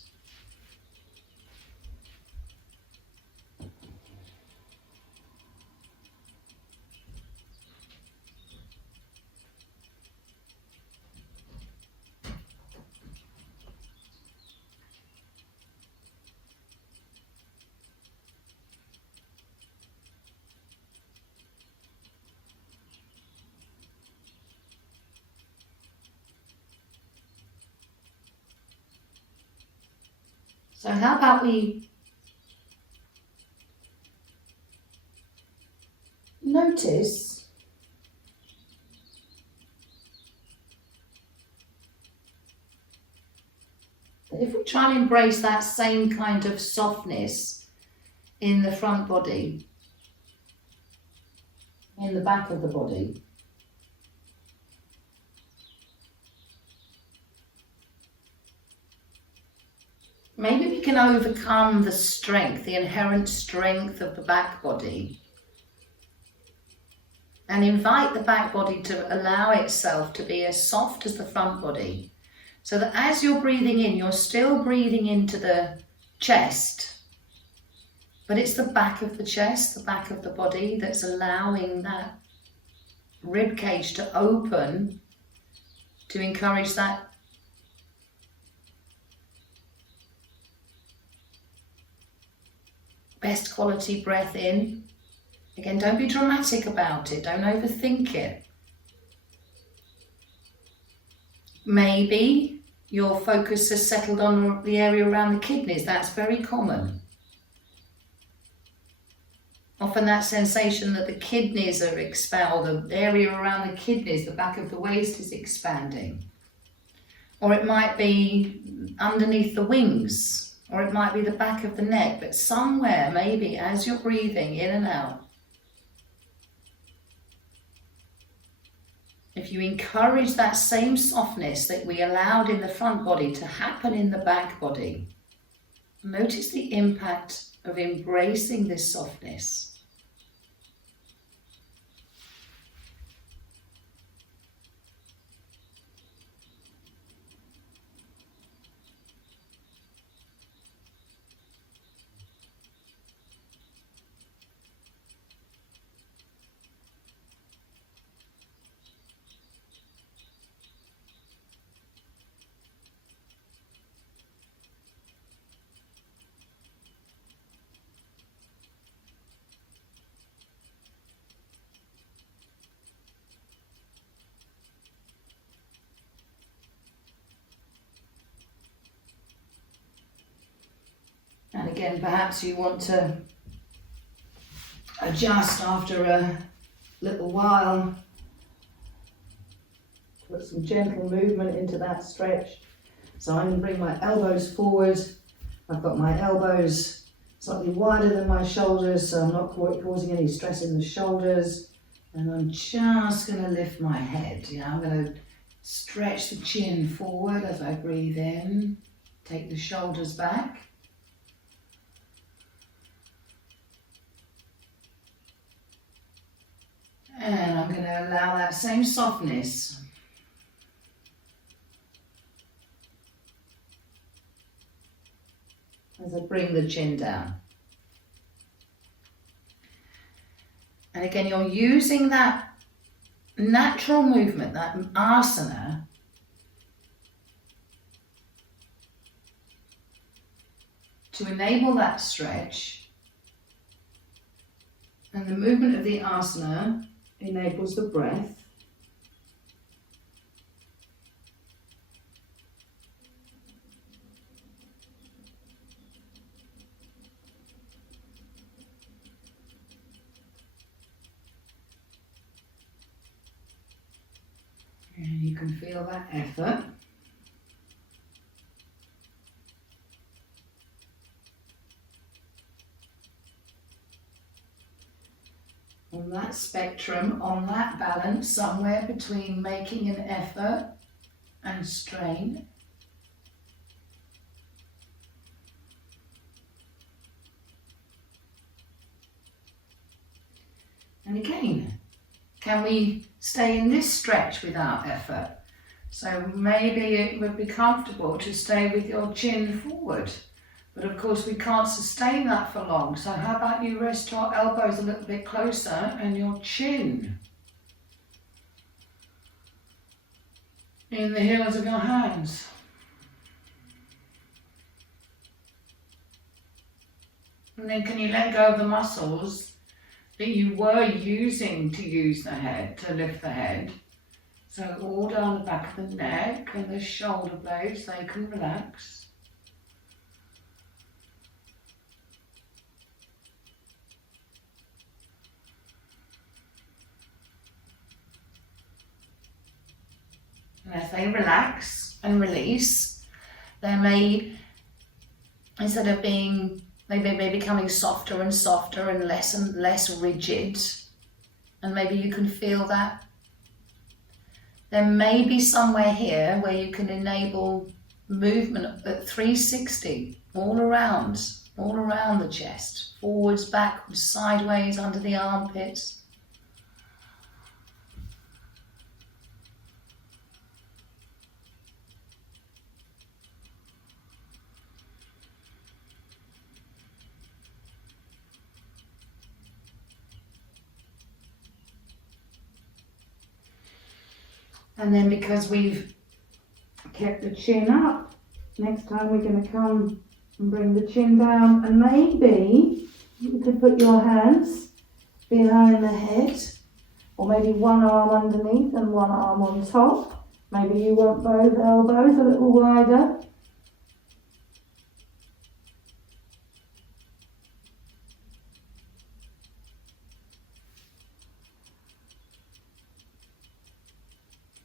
So how about we notice that if we try and embrace that same kind of softness in the front body, in the back of the body, maybe we can overcome the strength, the inherent strength of the back body, and invite the back body to allow itself to be as soft as the front body. So that as you're breathing in, you're still breathing into the chest, but it's the back of the chest, the back of the body that's allowing that rib cage to open to encourage that best quality breath in, Again, don't be dramatic about it. Don't overthink it. Maybe your focus has settled on the area around the kidneys. That's very common. Often that sensation that the kidneys are expelled, the area around the kidneys, the back of the waist is expanding. Or it might be underneath the wings, or it might be the back of the neck, but somewhere maybe as you're breathing in and out, if you encourage that same softness that we allowed in the front body to happen in the back body, notice the impact of embracing this softness. And again, perhaps you want to adjust after a little while. Put some gentle movement into that stretch. So I'm going to bring my elbows forward. I've got my elbows slightly wider than my shoulders, so I'm not causing any stress in the shoulders. And I'm just going to lift my head. I'm going to stretch the chin forward as I breathe in. Take the shoulders back. And I'm going to allow that same softness. As I bring the chin down. And again, you're using that natural movement, that asana, to enable that stretch. And the movement of the asana enables the breath. And you can feel that effort. On that spectrum, on that balance, somewhere between making an effort and strain. And again, can we stay in this stretch without effort? So maybe it would be comfortable to stay with your chin forward. But of course we can't sustain that for long. So how about you rest your elbows a little bit closer and your chin in the heels of your hands. And then can you let go of the muscles that you were using to use the head, to lift the head. So all down the back of the neck and the shoulder blades, they can relax. And as they relax and release, they may, instead of being, they may be becoming softer and softer and less rigid. And maybe you can feel that. There may be somewhere here where you can enable movement at 360, all around the chest, forwards, backwards, sideways, under the armpits. And then because we've kept the chin up, next time we're going to come and bring the chin down, and maybe you could put your hands behind the head, or maybe one arm underneath and one arm on top. Maybe you want both elbows a little wider.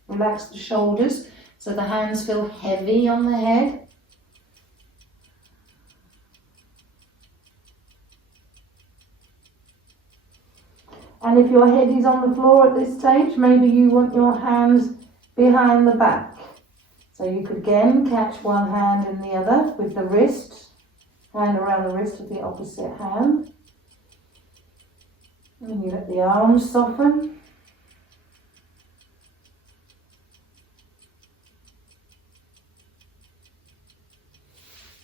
Relax the shoulders so the hands feel heavy on the head. And if your head is on the floor at this stage, maybe you want your hands behind the back. So you could again catch one hand in the other with the wrist, hand around the wrist of the opposite hand. And you let the arms soften.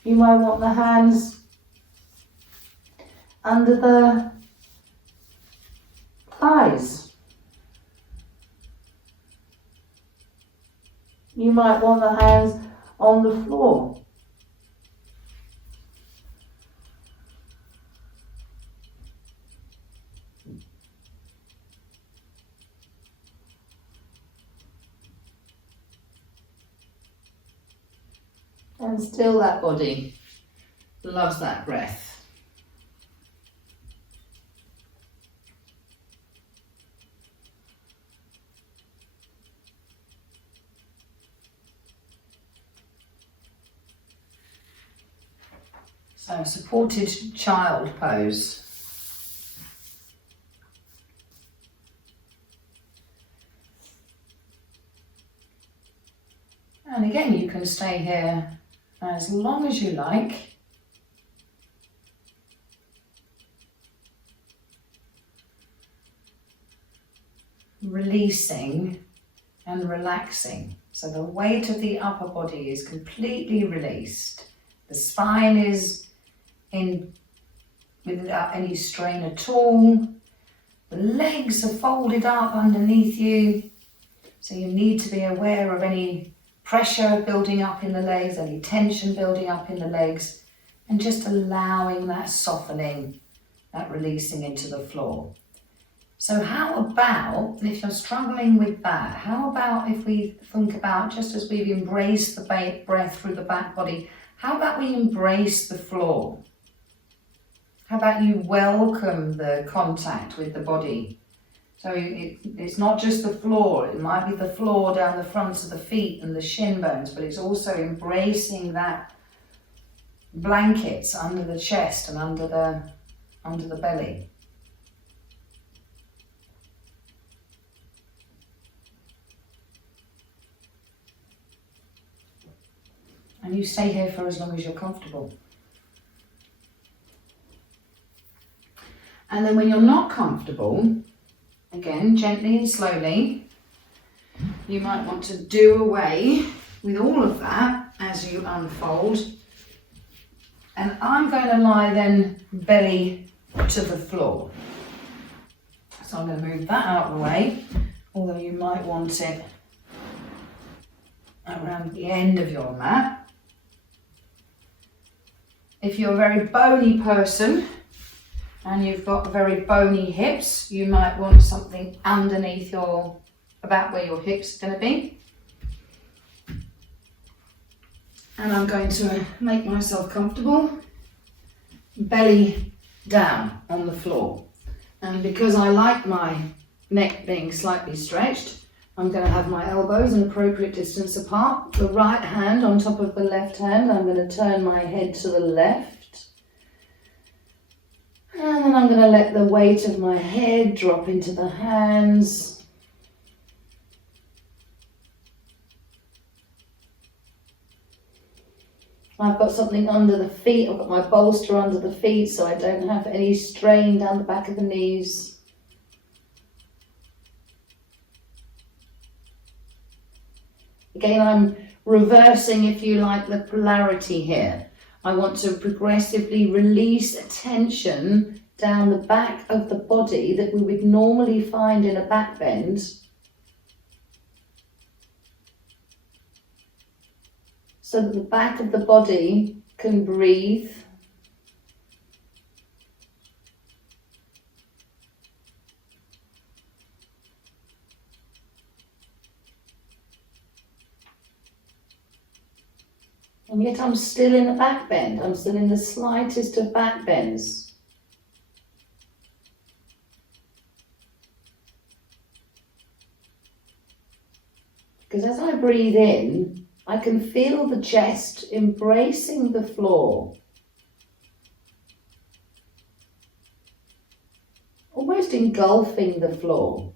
You might want the hands under the thighs. You might want the hands on the floor. And still that body loves that breath. So supported child pose. And again, you can stay here as long as you like. Releasing and relaxing. So the weight of the upper body is completely released. The spine is in without any strain at all. The legs are folded up underneath you. So you need to be aware of any pressure building up in the legs, any tension building up in the legs, and just allowing that softening, that releasing into the floor. So how about, if you're struggling with that, how about if we think about, just as we've embraced the breath through the back body, how about we embrace the floor? How about you welcome the contact with the body? So it's not just the floor, it might be the floor down the fronts of the feet and the shin bones, but it's also embracing that blankets under the chest and under the belly. And you stay here for as long as you're comfortable. And then when you're not comfortable, again, gently and slowly, you might want to do away with all of that as you unfold. And I'm going to lie then belly to the floor. So I'm going to move that out of the way, although you might want it around the end of your mat. If you're a very bony person and you've got very bony hips, you might want something underneath about where your hips are going to be. And I'm going to make myself comfortable, belly down on the floor. And because I like my neck being slightly stretched, I'm going to have my elbows an appropriate distance apart. The right hand on top of the left hand, I'm going to turn my head to the left. And then I'm going to let the weight of my head drop into the hands. I've got something under the feet, I've got my bolster under the feet so I don't have any strain down the back of the knees. Again, I'm reversing, if you like, the polarity here. I want to progressively release tension down the back of the body that we would normally find in a back bend. So that the back of the body can breathe. And yet I'm still in a back bend. I'm still in the slightest of back bends. Because as I breathe in, I can feel the chest embracing the floor. Almost engulfing the floor.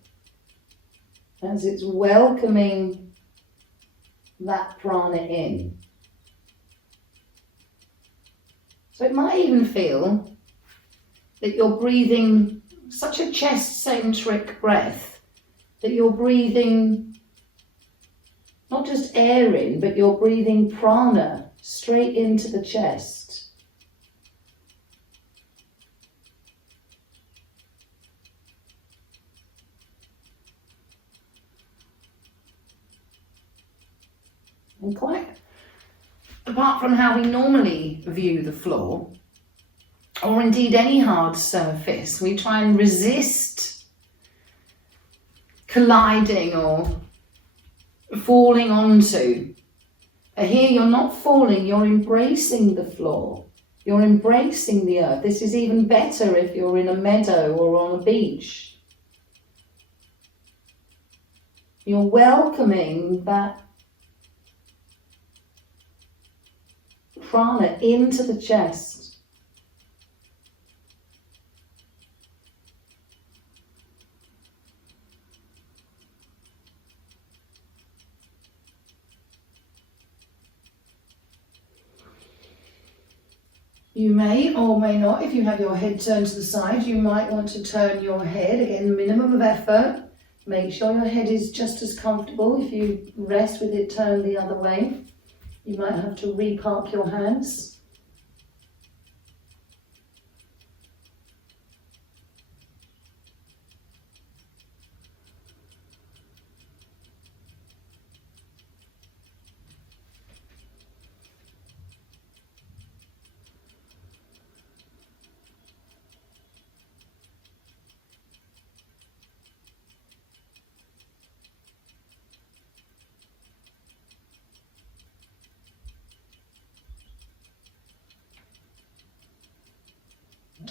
As it's welcoming that prana in. So it might even feel that you're breathing such a chest-centric breath that you're breathing not just air in, but you're breathing prana straight into the chest. And quite apart from how we normally view the floor, or indeed any hard surface, we try and resist colliding or falling onto. But here you're not falling, you're embracing the floor. You're embracing the earth. This is even better if you're in a meadow or on a beach. You're welcoming that prana into the chest. You may or may not, if you have your head turned to the side, you might want to turn your head, again, minimum of effort. Make sure your head is just as comfortable. If you rest with it turned the other way, you might have to repark your hands.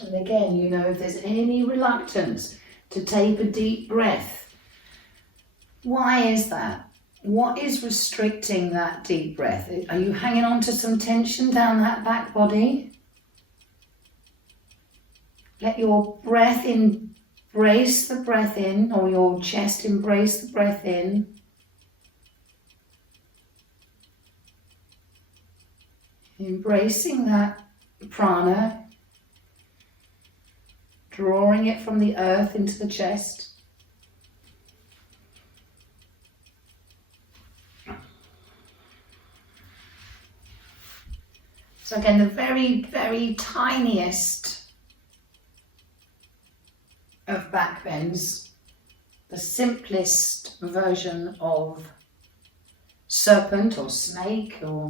And again, you know, if there's any reluctance to take a deep breath, why is that? What is restricting that deep breath? Are you hanging on to some tension down that back body? Let your breath embrace the breath in, or your chest embrace the breath in. Embracing that prana, drawing it from the earth into the chest. So again, the very, very tiniest of back bends, the simplest version of serpent or snake or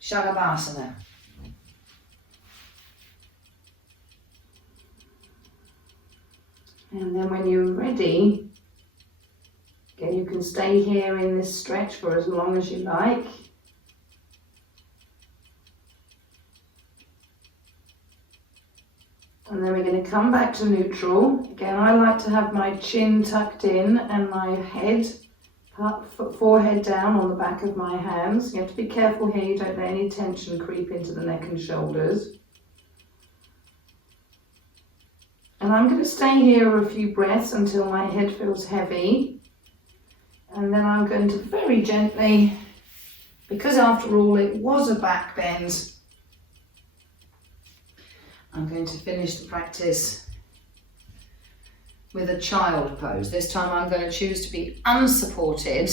Shalabhasana. And then when you're ready, again, you can stay here in this stretch for as long as you like. And then we're going to come back to neutral. Again, I like to have my chin tucked in and my head, forehead down on the back of my hands. You have to be careful here, you don't let any tension creep into the neck and shoulders. And I'm going to stay here a few breaths until my head feels heavy. And then I'm going to very gently, because after all it was a back bend, I'm going to finish the practice with a child pose. This time I'm going to choose to be unsupported,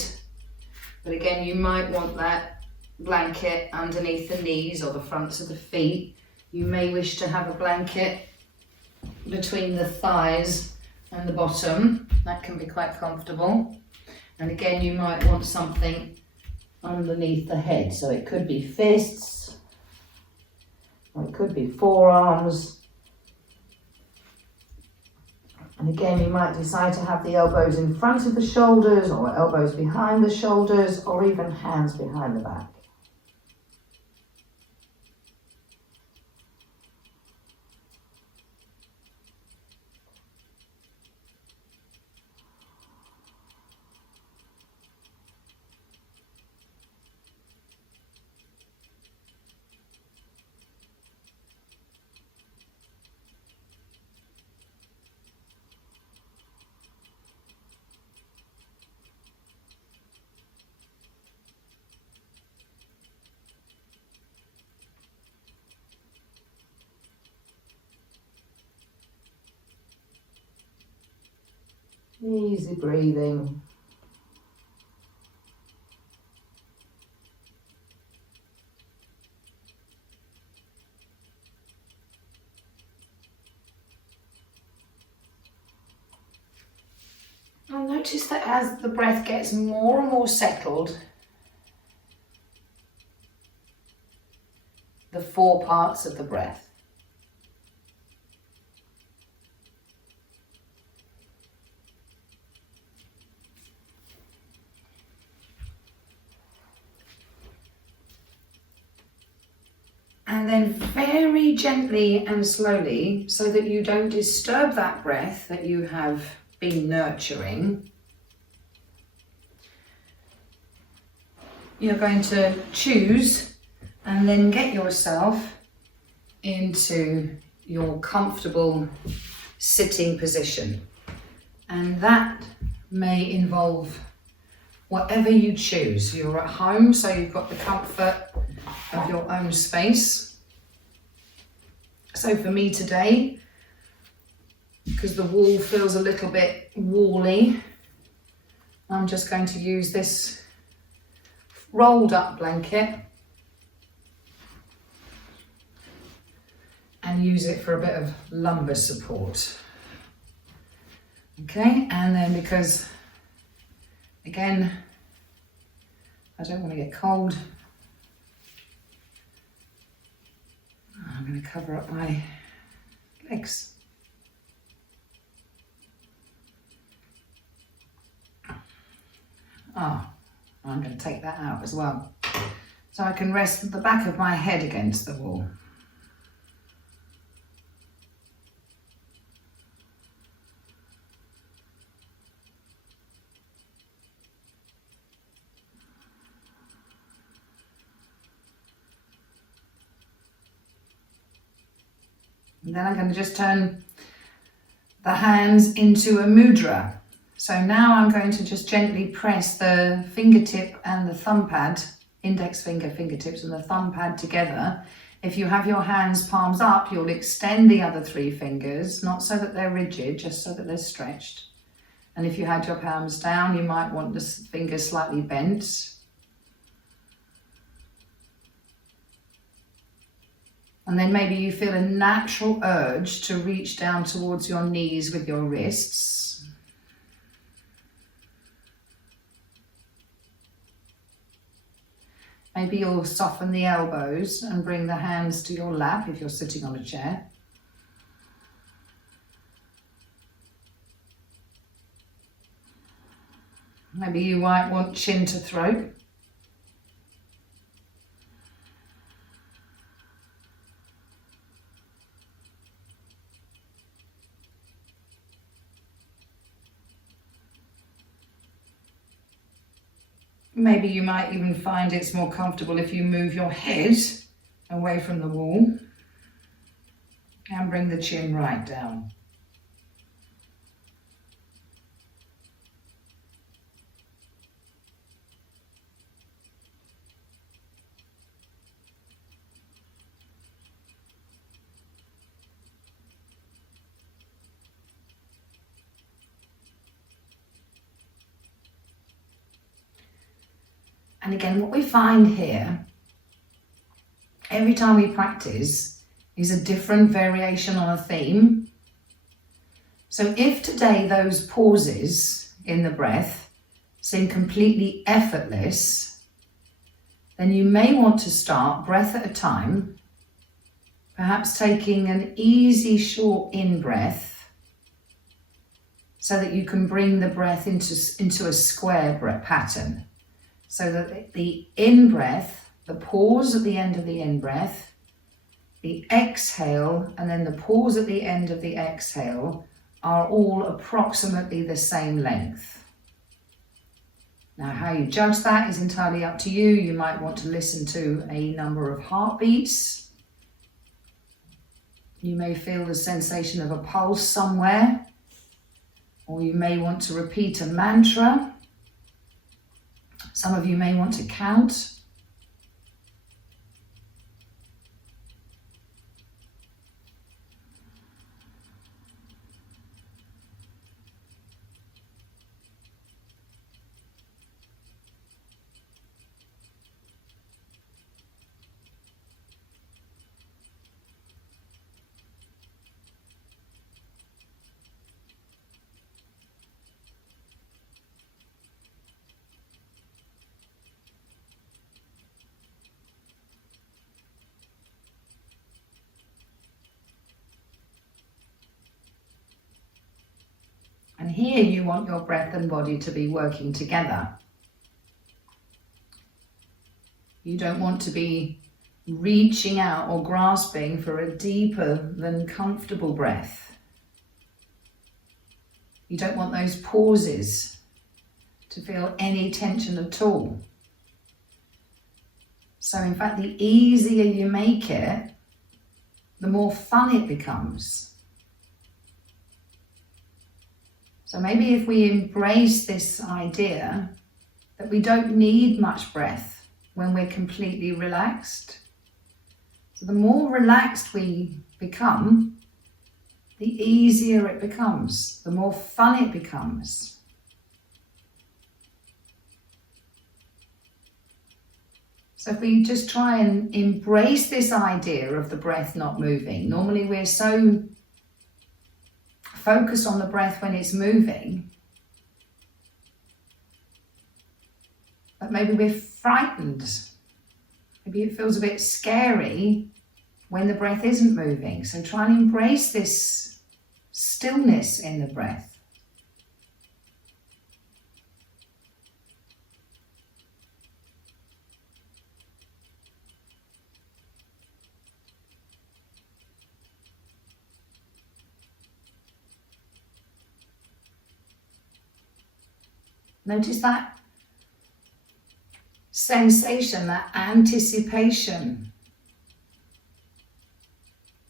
but again you might want that blanket underneath the knees or the fronts of the feet. You may wish to have a blanket between the thighs and the bottom. That can be quite comfortable. And again you might want something underneath the head, so it could be fists, or it could be forearms. And again, you might decide to have the elbows in front of the shoulders, or elbows behind the shoulders, or even hands behind the back. Easy breathing. And notice that as the breath gets more and more settled, the 4 parts of the breath. And then very gently and slowly, so that you don't disturb that breath that you have been nurturing, you're going to choose and then get yourself into your comfortable sitting position. And that may involve whatever you choose. You're at home, so you've got the comfort of your own space. So for me today, because the wall feels a little bit wally, I'm just going to use this rolled up blanket and use it for a bit of lumbar support. Okay, and then because, again, I don't want to get cold, I'm going to cover up my legs. Oh, I'm going to take that out as well, so I can rest the back of my head against the wall. And then I'm going to just turn the hands into a mudra. So now I'm going to just gently press the fingertip and the thumb pad, index finger, fingertips and the thumb pad together. If you have your hands palms up, you'll extend the other 3 fingers, not so that they're rigid, just so that they're stretched. And if you had your palms down, you might want the fingers slightly bent. And then maybe you feel a natural urge to reach down towards your knees with your wrists. Maybe you'll soften the elbows and bring the hands to your lap if you're sitting on a chair. Maybe you might want chin to throat. Maybe you might even find it's more comfortable if you move your head away from the wall and bring the chin right down. And again, what we find here, every time we practice, is a different variation on a theme. So if today those pauses in the breath seem completely effortless, then you may want to start breath at a time, perhaps taking an easy short in-breath so that you can bring the breath into a square breath pattern. So that the in-breath, the pause at the end of the in-breath, the exhale, and then the pause at the end of the exhale are all approximately the same length. Now, how you judge that is entirely up to you. You might want to listen to a number of heartbeats. You may feel the sensation of a pulse somewhere, or you may want to repeat a mantra. Some of you may want to count. here you want your breath and body to be working together. You don't want to be reaching out or grasping for a deeper than comfortable breath. You don't want those pauses to feel any tension at all. So in fact, the easier you make it, the more fun it becomes. So maybe if we embrace this idea that we don't need much breath when we're completely relaxed. So the more relaxed we become, the easier it becomes, the more fun it becomes. So if we just try and embrace this idea of the breath not moving, normally we're so focused on the breath when it's moving that maybe we're frightened. Maybe it feels a bit scary when the breath isn't moving. So try and embrace this stillness in the breath. Notice that sensation, that anticipation,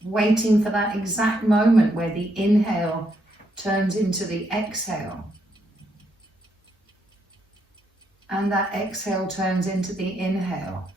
waiting for that exact moment where the inhale turns into the exhale and that exhale turns into the inhale.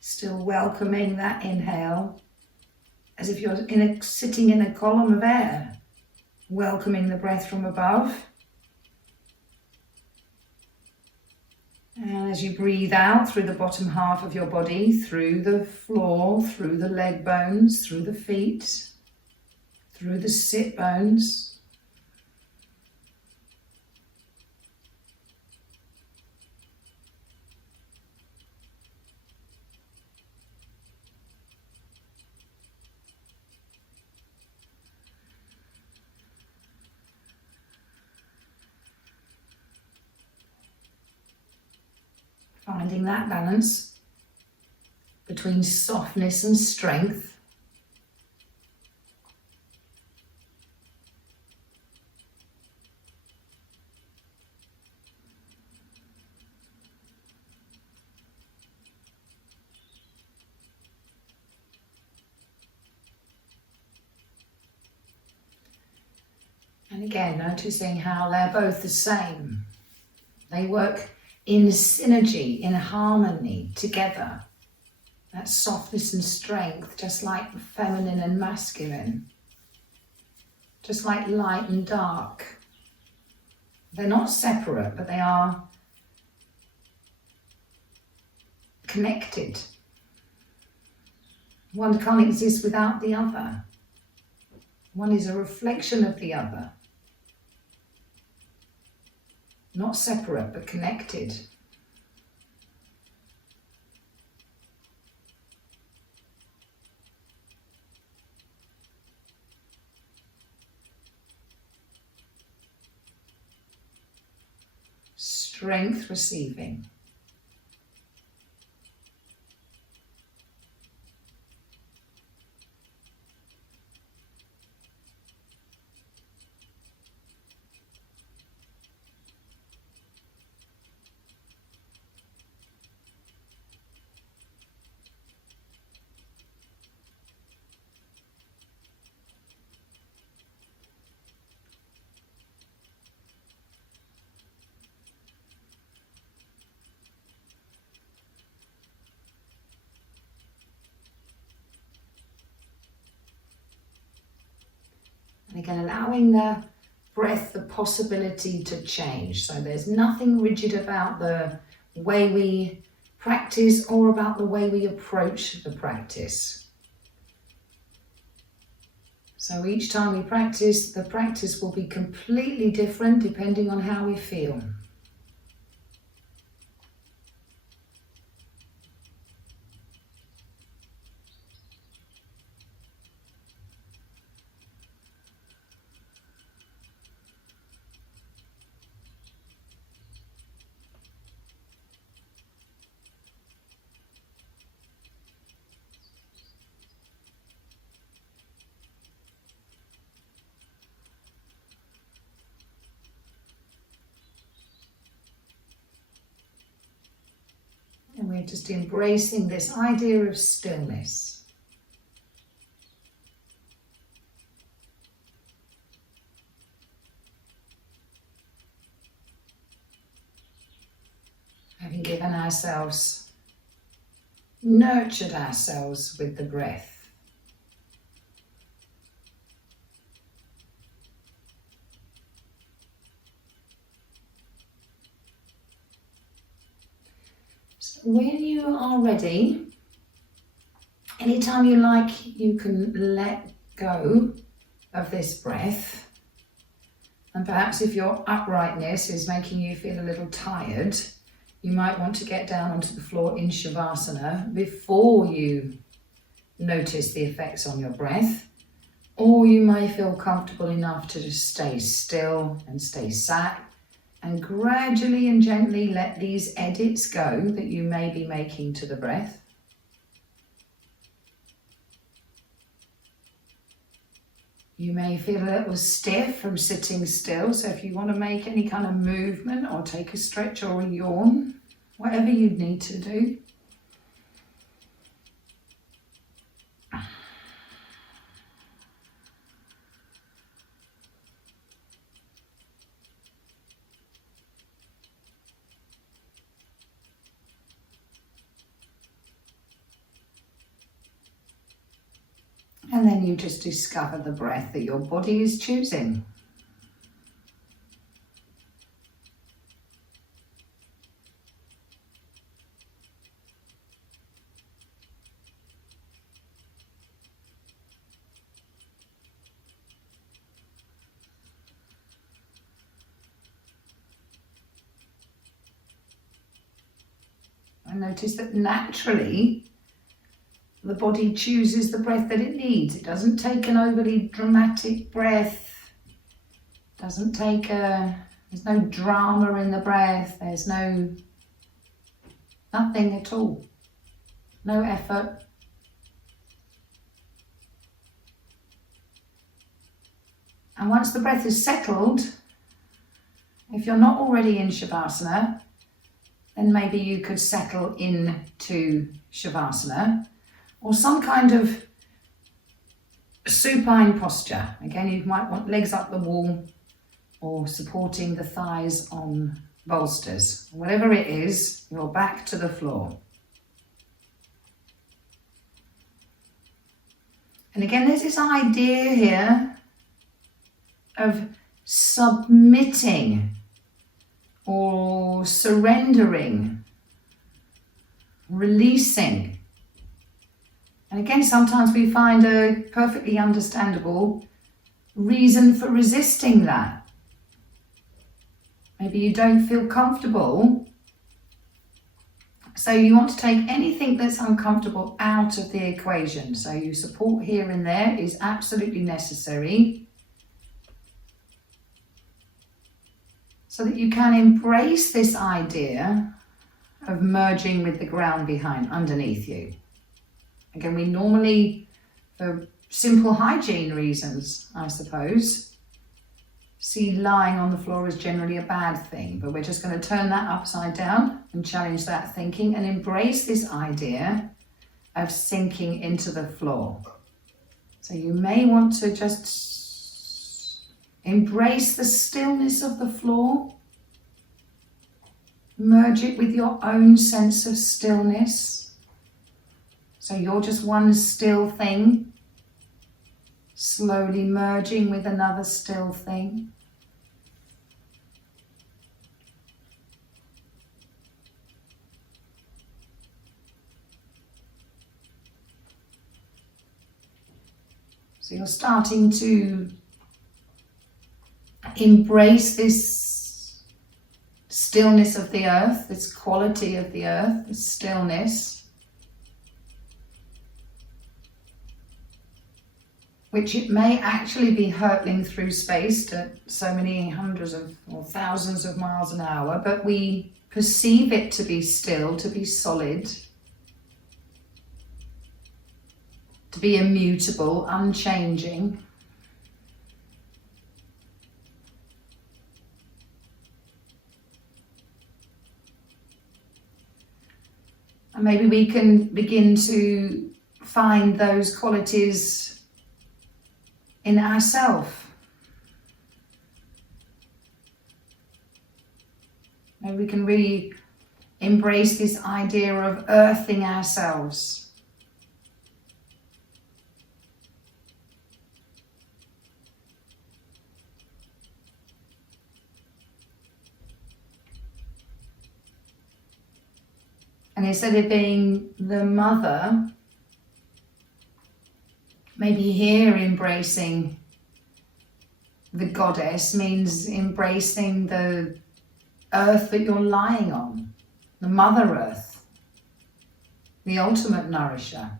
Still welcoming that inhale as if you're sitting in a column of air, welcoming the breath from above. And as you breathe out through the bottom half of your body, through the floor, through the leg bones, through the feet, through the sit bones. Finding that balance between softness and strength. And again, noticing how they're both the same. They work in synergy, in harmony, together. That softness and strength, just like feminine and masculine. Just like light and dark. They're not separate, but they are connected. One can't exist without the other. One is a reflection of the other. Not separate, but connected. Strength receiving. And again, allowing the breath the possibility to change. So there's nothing rigid about the way we practice or about the way we approach the practice. So each time we practice, the practice will be completely different depending on how we feel. And we're just embracing this idea of stillness. Having given ourselves, nurtured ourselves with the breath. So when you are ready, anytime you like, you can let go of this breath. And perhaps if your uprightness is making you feel a little tired, you might want to get down onto the floor in Shavasana before you notice the effects on your breath. Or you may feel comfortable enough to just stay still and stay sat and gradually and gently let these edits go that you may be making to the breath. You may feel a little stiff from sitting still, so if you want to make any kind of movement or take a stretch or a yawn, whatever you need to do. And then you just discover the breath that your body is choosing. And notice that naturally, the body chooses the breath that it needs. It doesn't take an overly dramatic breath. There's no drama in the breath. There's nothing at all. No effort. And once the breath is settled, if you're not already in Shavasana, then maybe you could settle into Shavasana or some kind of supine posture. Again, you might want legs up the wall or supporting the thighs on bolsters. Whatever it is, you're back to the floor. And again, there's this idea here of submitting or surrendering, releasing. And again, sometimes we find a perfectly understandable reason for resisting that. Maybe you don't feel comfortable, so you want to take anything that's uncomfortable out of the equation. So you support here and there is absolutely necessary, so that you can embrace this idea of merging with the ground underneath you. Again, we normally, for simple hygiene reasons, I suppose, see lying on the floor as generally a bad thing, but we're just going to turn that upside down and challenge that thinking and embrace this idea of sinking into the floor. So you may want to just embrace the stillness of the floor, merge it with your own sense of stillness. So you're just one still thing. slowly merging with another still thing. So you're starting to embrace this stillness of the earth, this quality of the earth, this stillness, which it may actually be hurtling through space at so many hundreds of or thousands of miles an hour, but we perceive it to be still, to be solid, to be immutable, unchanging. And maybe we can begin to find those qualities in ourselves. Maybe we can really embrace this idea of earthing ourselves. And instead of being the mother, maybe here embracing the goddess means embracing the earth that you're lying on, the Mother Earth, the ultimate nourisher.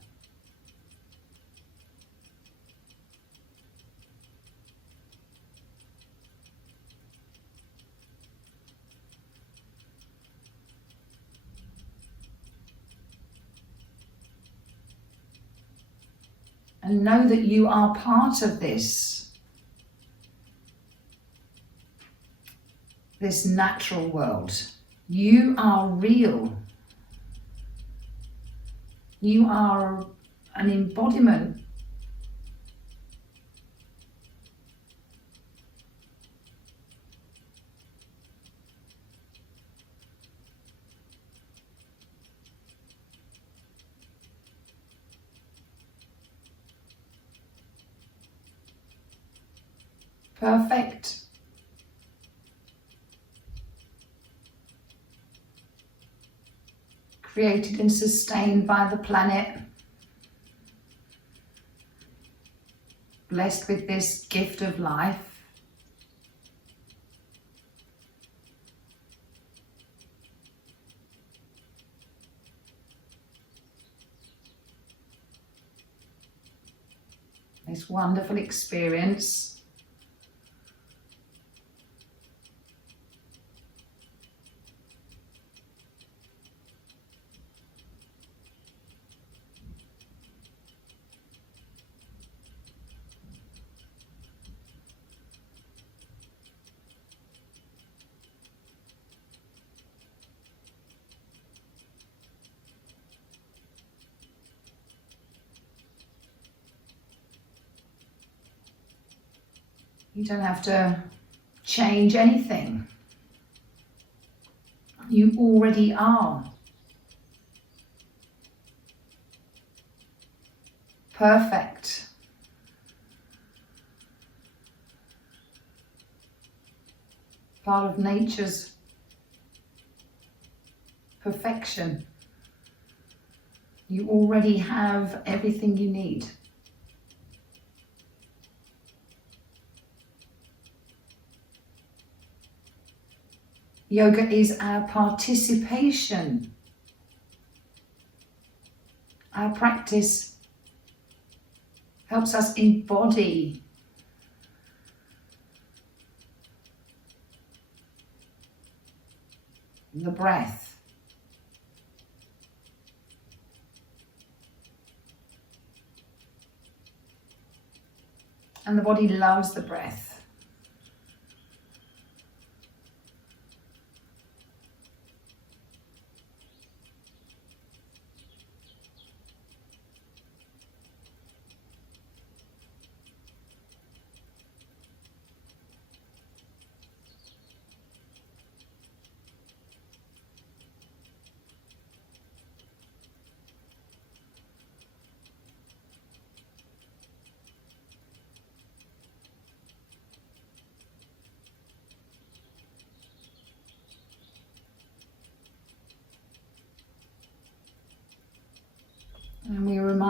And know that you are part of this natural world. You are real. You are an embodiment . Perfect. Created and sustained by the planet. Blessed with this gift of life. This wonderful experience. You don't have to change anything. You already are. Perfect. Part of nature's perfection. You already have everything you need. Yoga is our participation. Our practice helps us embody the breath. And the body loves the breath.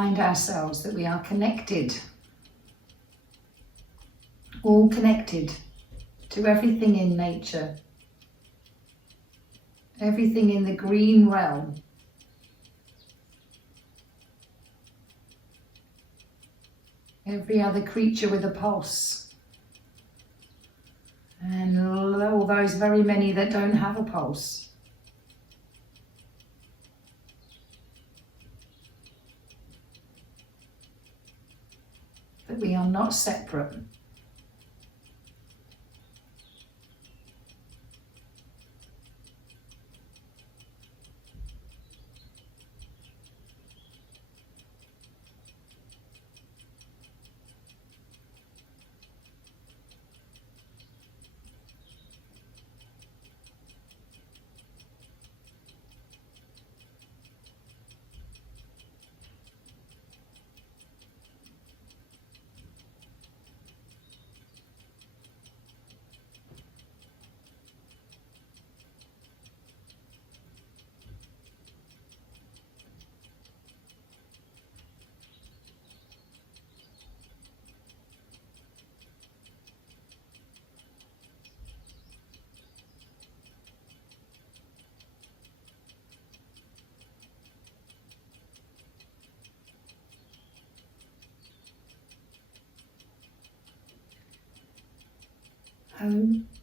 remind ourselves that we are connected, all connected to everything in nature, everything in the green realm. Every other creature with a pulse. And all those very many that don't have a pulse. That we are not separate.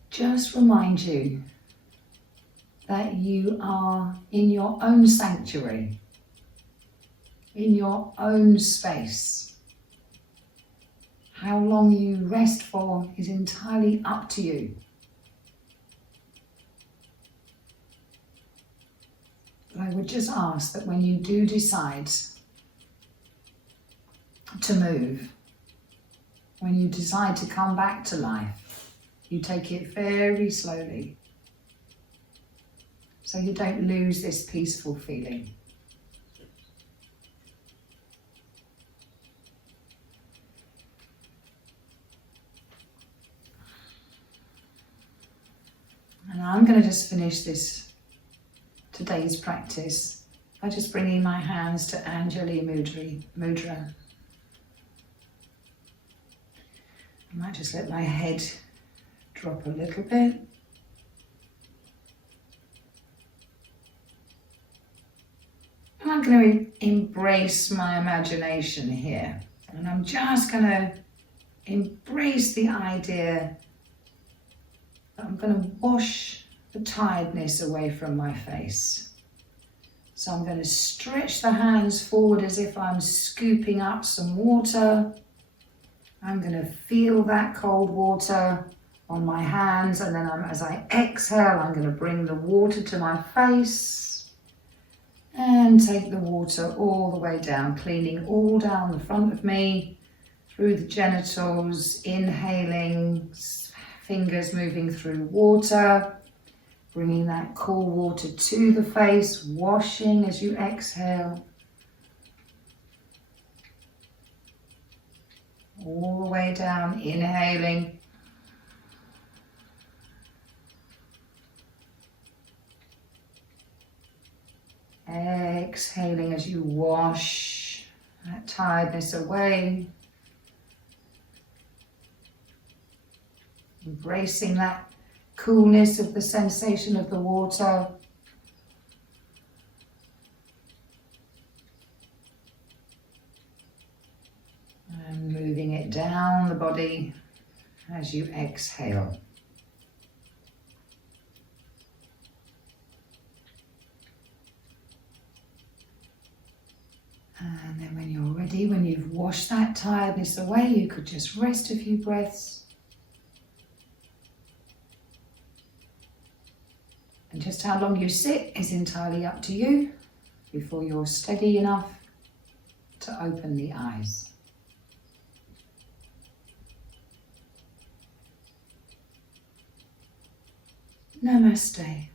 Just remind you that you are in your own sanctuary, in your own space. How long you rest for is entirely up to you. But I would just ask that when you do decide to move, when you decide to come back to life, you take it very slowly, so you don't lose this peaceful feeling. And I'm going to just finish today's practice by just bringing my hands to Anjali Mudra. I might just let my head drop a little bit. And I'm going to embrace my imagination here. And I'm just going to embrace the idea that I'm going to wash the tiredness away from my face. So I'm going to stretch the hands forward as if I'm scooping up some water. I'm going to feel that cold water on my hands, and then as I exhale, I'm going to bring the water to my face and take the water all the way down, cleaning all down the front of me, through the genitals, inhaling, fingers moving through water, bringing that cool water to the face, washing as you exhale. All the way down, inhaling. Exhaling as you wash that tiredness away. Embracing that coolness of the sensation of the water. And moving it down the body as you exhale. And then when you're ready, when you've washed that tiredness away, you could just rest a few breaths. And just how long you sit is entirely up to you before you're steady enough to open the eyes. Namaste.